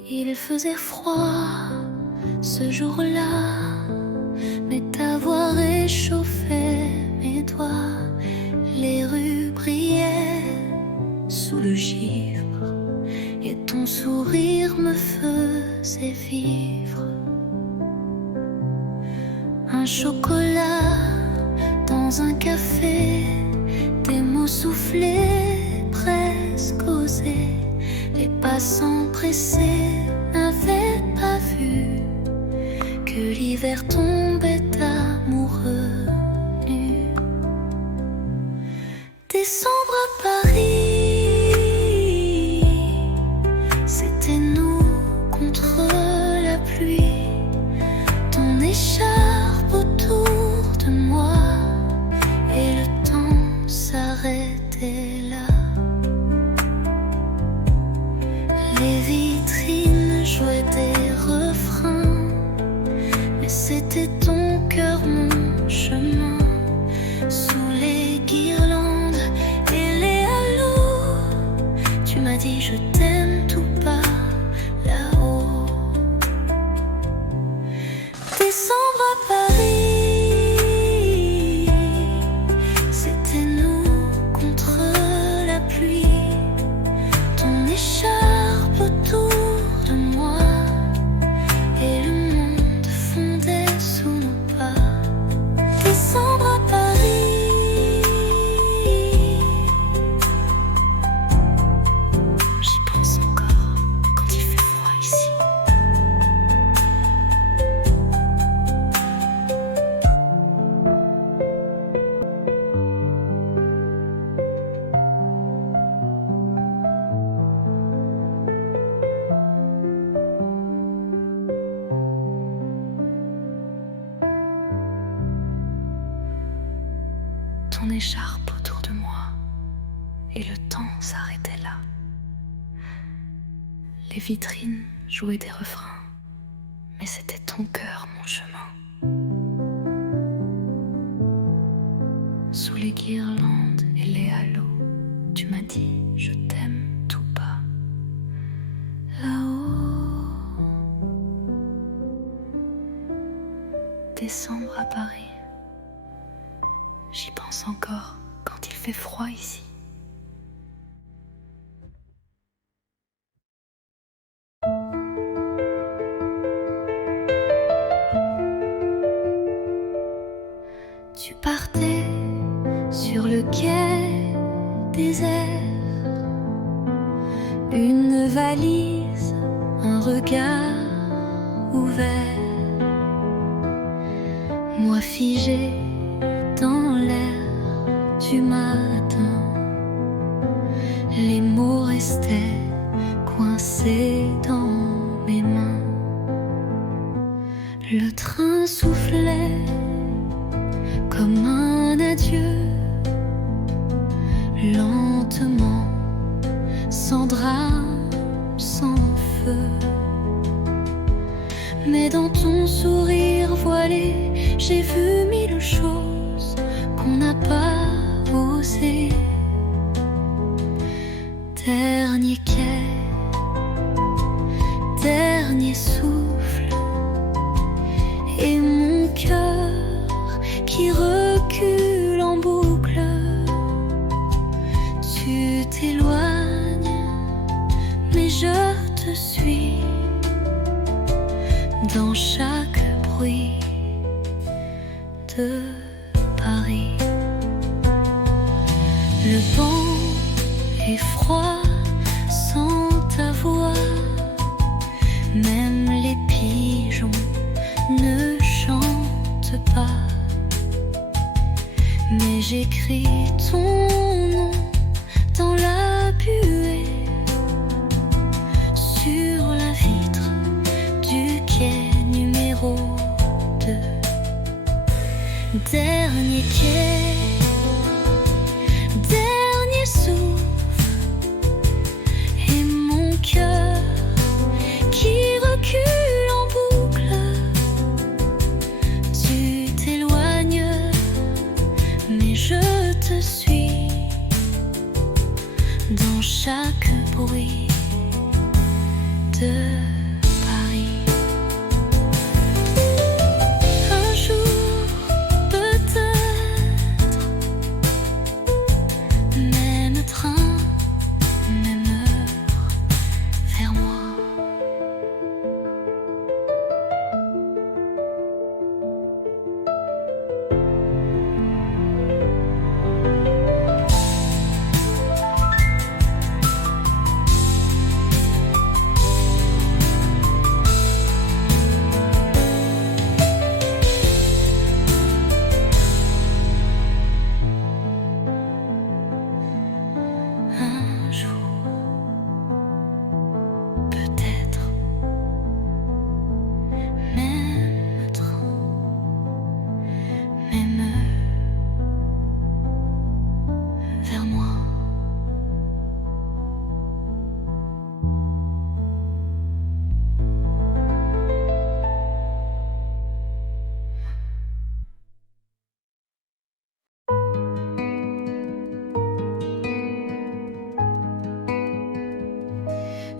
Il faisait froid ce jour-là, mais ta voix réchauffait mes doigts. Les rues brillaient sous le givre, et ton sourire me faisait vivre. Un chocolat dans un café, des mots soufflés, presque osés. Les passants pressés n'avaient pas vu que l'hiver tombait amoureux nu. Décembre à Paris, c'était nous contre la pluie. Ton écharpe autour de moi, et le temps s'arrêtait là. Les vitrines jouaient des refrains, mais c'était ton cœur, mon chemin. Sous les guirlandes et les halos, tu m'as dit je t'aime tout bas là-haut. Décembre à Paris, c'était nous contre la pluie. Ton écharpe autour de moi, et le monde fondait sous nos pas. Décembre et le temps s'arrêtait là. Les vitrines jouaient des refrains, mais c'était ton cœur, mon chemin. Sous les guirlandes et les halos, tu m'as dit je t'aime tout bas. Là-haut, décembre à Paris, j'y pense encore quand il fait froid ici. Tu partais sur le quai désert, une valise, un regard ouvert, moi figé dans l'air du matin, les mots restaient coincés dans mes mains, le train soufflait comme un adieu, lentement, sans drame, sans feu. Mais dans ton sourire voilé, j'ai vu mille choses qu'on n'a pas osé. Dernier quai, dernier souffle, et mon cœur qui recule en boucle. Tu t'éloignes, mais je te suis dans chaque bruit de Paris. Le vent est froid sans ta voix, même les pigeons ne chantent pas. Mais j'écris ton nom dans la buée, sur la vitre du quai numéro 2. Dernier quai, dernier souffle, et mon cœur qui recule en boucle. Tu t'éloignes, mais je te suis dans chaque bruit de Paris. Un jour, peut-être, même train, même heure, vers moi. Un jour, peut-être, même train, même heure, vers moi.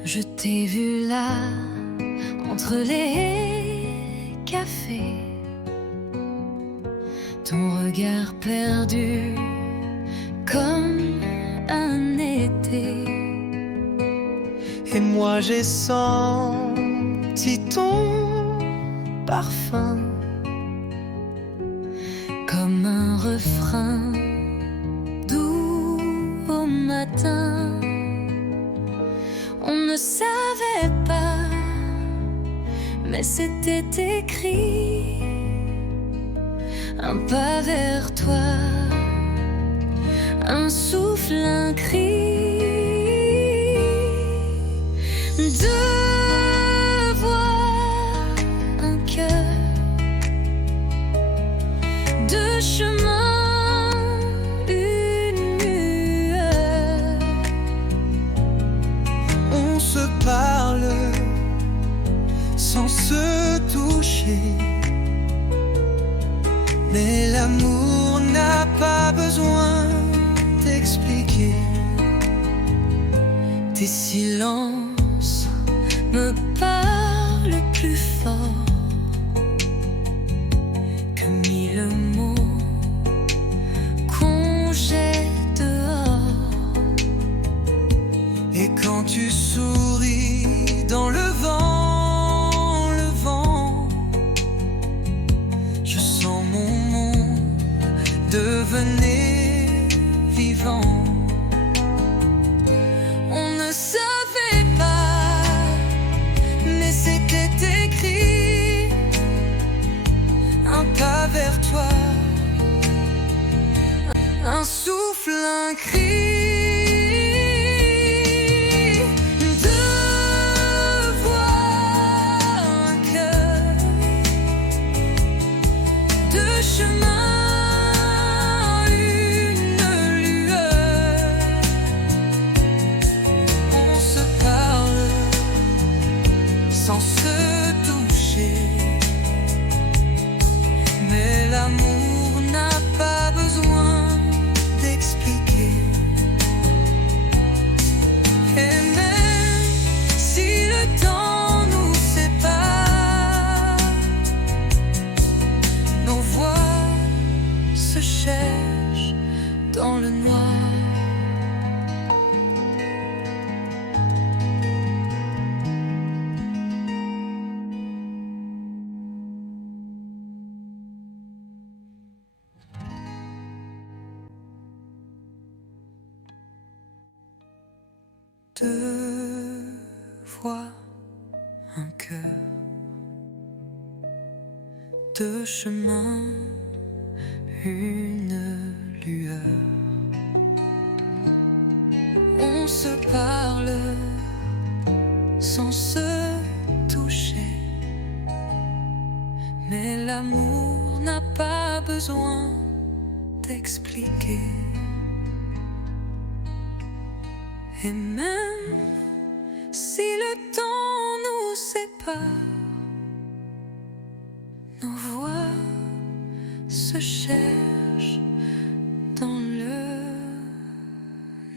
Je t'ai vu là, entre les cafés, ton regard perdu comme un été. Et moi j'ai senti ton parfum Comme un refrain doux au matin. On ne savait pas, mais c'était écrit. Un pas vers toi, un souffle, un cri. Deux voix, un cœur, deux chemins, une lueur. t'expliquer. Tes silences me parlent plus fort que mille mots qu'on jette dehors. Et quand tu souris dans le vent, je sens mon monde devenir vivant. On ne savait pas, mais c'était écrit. Un pas vers toi, un souffle, un cri. Chemin, une lueur. On se parle sans se toucher, mais l'amour n'a pas besoin d'expliquer. Et même si le temps nous sépare, nos voix se cherche dans le noir. Deux voix, un cœur, deux chemins, une lueur. On se parle sans se toucher, mais l'amour n'a pas besoin d'expliquer. Et même si le temps nous sépare, nos voix se cherchent dans le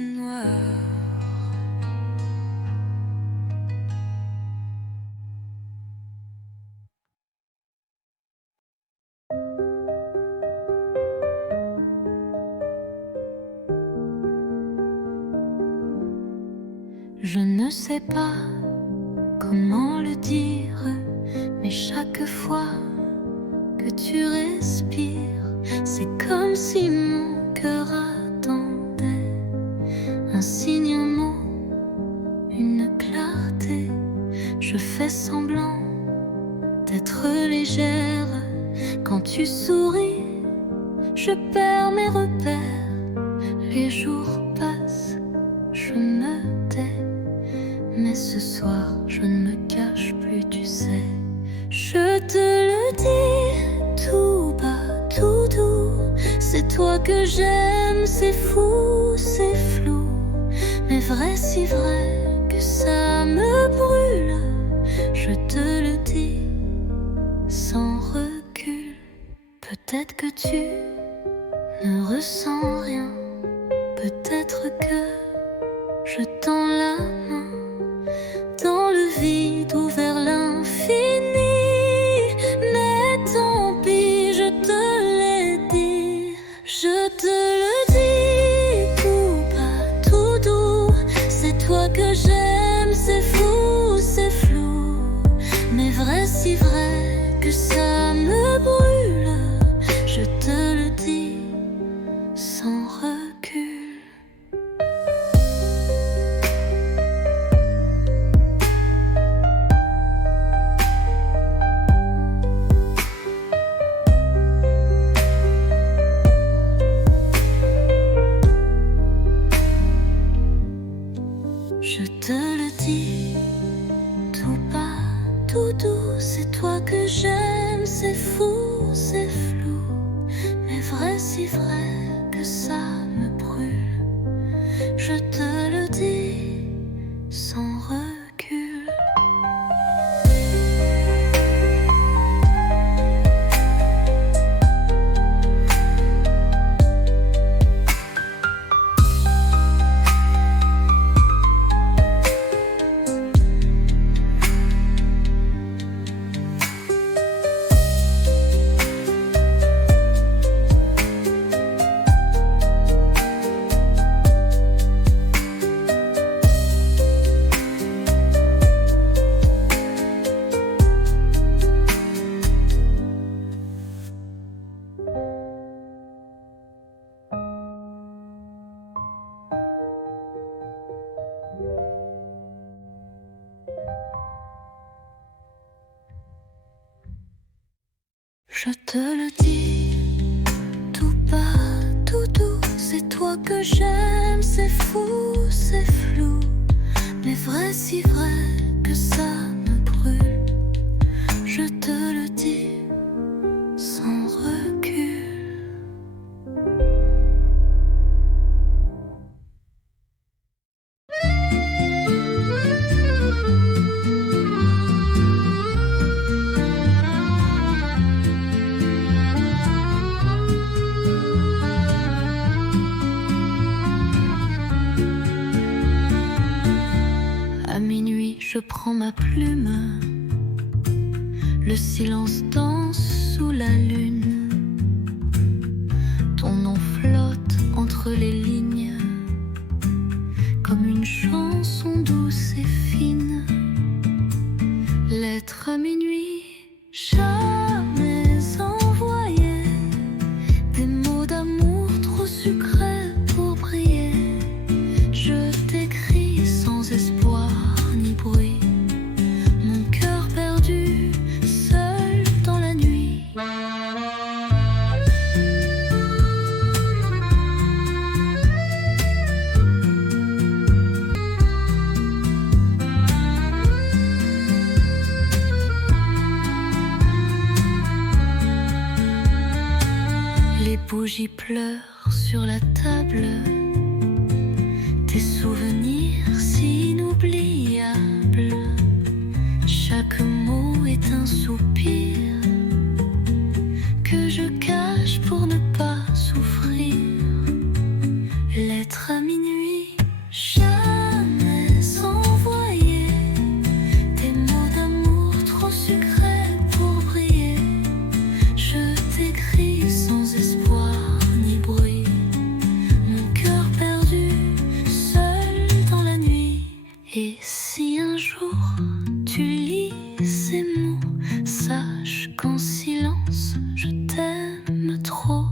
noir. Je ne sais pas comment le dire, mais chaque fois que tu respires, c'est comme si mon cœur attendait un signe, un mot, une clarté. Je fais semblant d'être légère. Quand tu souris, je perds mes repères. Les jours passent, je me tais. Mais ce soir, je ne me cache plus, tu sais. Je te le dis tout bas, tout doux. C'est toi que j'aime, c'est fou, c'est flou. Mais vrai, si vrai que ça me brûle. Je te le dis sans recul. Peut-être que tu ne ressens rien. Peut-être que je tends la main dans le vide ou vers l'infini. Mais tant pis, je te l'ai dit. Je te le dis tout bas, tout doux. C'est toi que j'aime, c'est fou, c'est flou. Mais vrai, si vrai que ça me brûle. Je te le dis sans recul. Je te le dis tout bas, tout doux. C'est toi que j'aime, c'est fou, c'est flou. Mais vrai, si vrai que ça me brûle. Je te le dis sans recul. j'aime, c'est fou, c'est flou, mais vrai si vrai que ça me brûle. Je te le dis sans recul. À minuit, je prends ma plume. Le silence danse sous la lune. Ton nom flotte entre les lignes, comme une chanson douce et fine. Lettre à minuit, jamais envoyée. Des mots d'amour trop sucrés pour briller. Je t'écris sans espoir ni bruit. Mon cœur perdu, seul dans la nuit. Les bougies pleurent sur la table. Tes souvenirs si inoubliables. Chaque mot est un soupir que je cache pour ne pas souffrir. Lettre à minuit, jamais envoyée. Des mots d'amour trop sucrés pour briller. Je t'écris sans espoir ni bruit. Mon cœur perdu, seul dans la nuit. Et si un jour tu lis ces mots, sache qu'en silence je t'aime trop.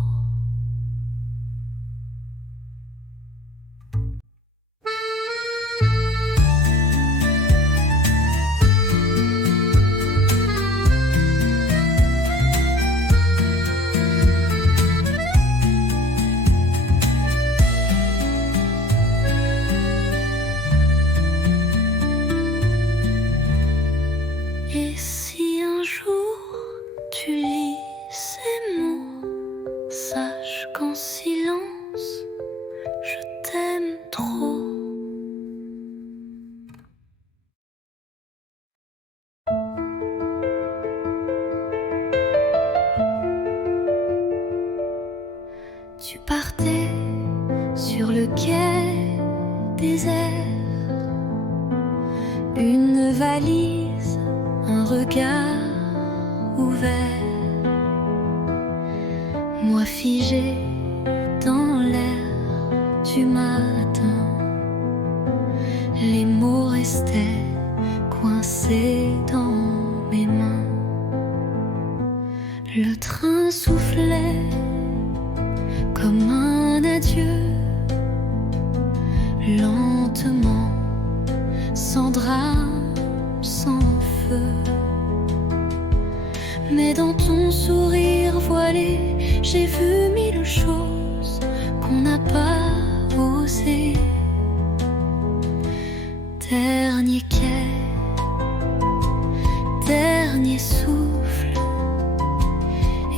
Et si un jour tu lis ces mots, sache qu'en silence je t'aime trop. Tu partais sur le quai désert, une valise, un regard ouvert. Moi figé dans l'air du matin, les mots restaient coincés dans mes mains. Le train soufflait comme un adieu, lentement, sans drame, sans feu. Mais dans ton sourire voilé, j'ai vu mille choses qu'on n'a pas osé. Dernier quai, dernier souffle,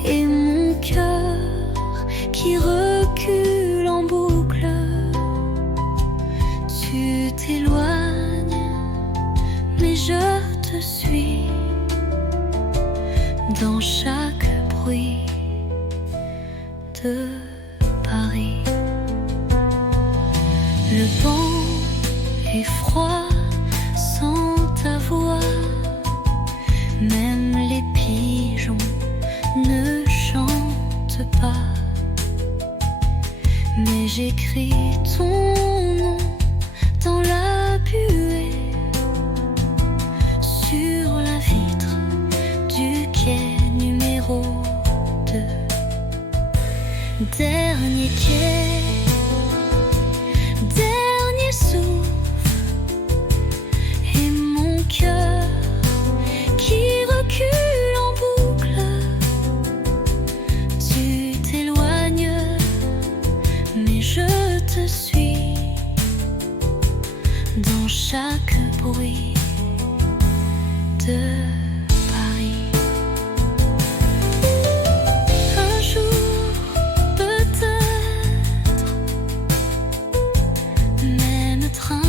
et mon cœur qui recule en boucle. Tu t'éloignes, mais je te suis dans chaque bruit de Paris. Le vent est froid sans ta voix, même les pigeons ne chantent pas. Mais j'écris ton nom dans la buée, sur la vitre du quai numéro 2. Dernier quai, dernier souffle, et mon cœur qui recule en boucle. Tu t'éloignes, mais je te chaque bruit de Paris. Un jour, peut-être, même train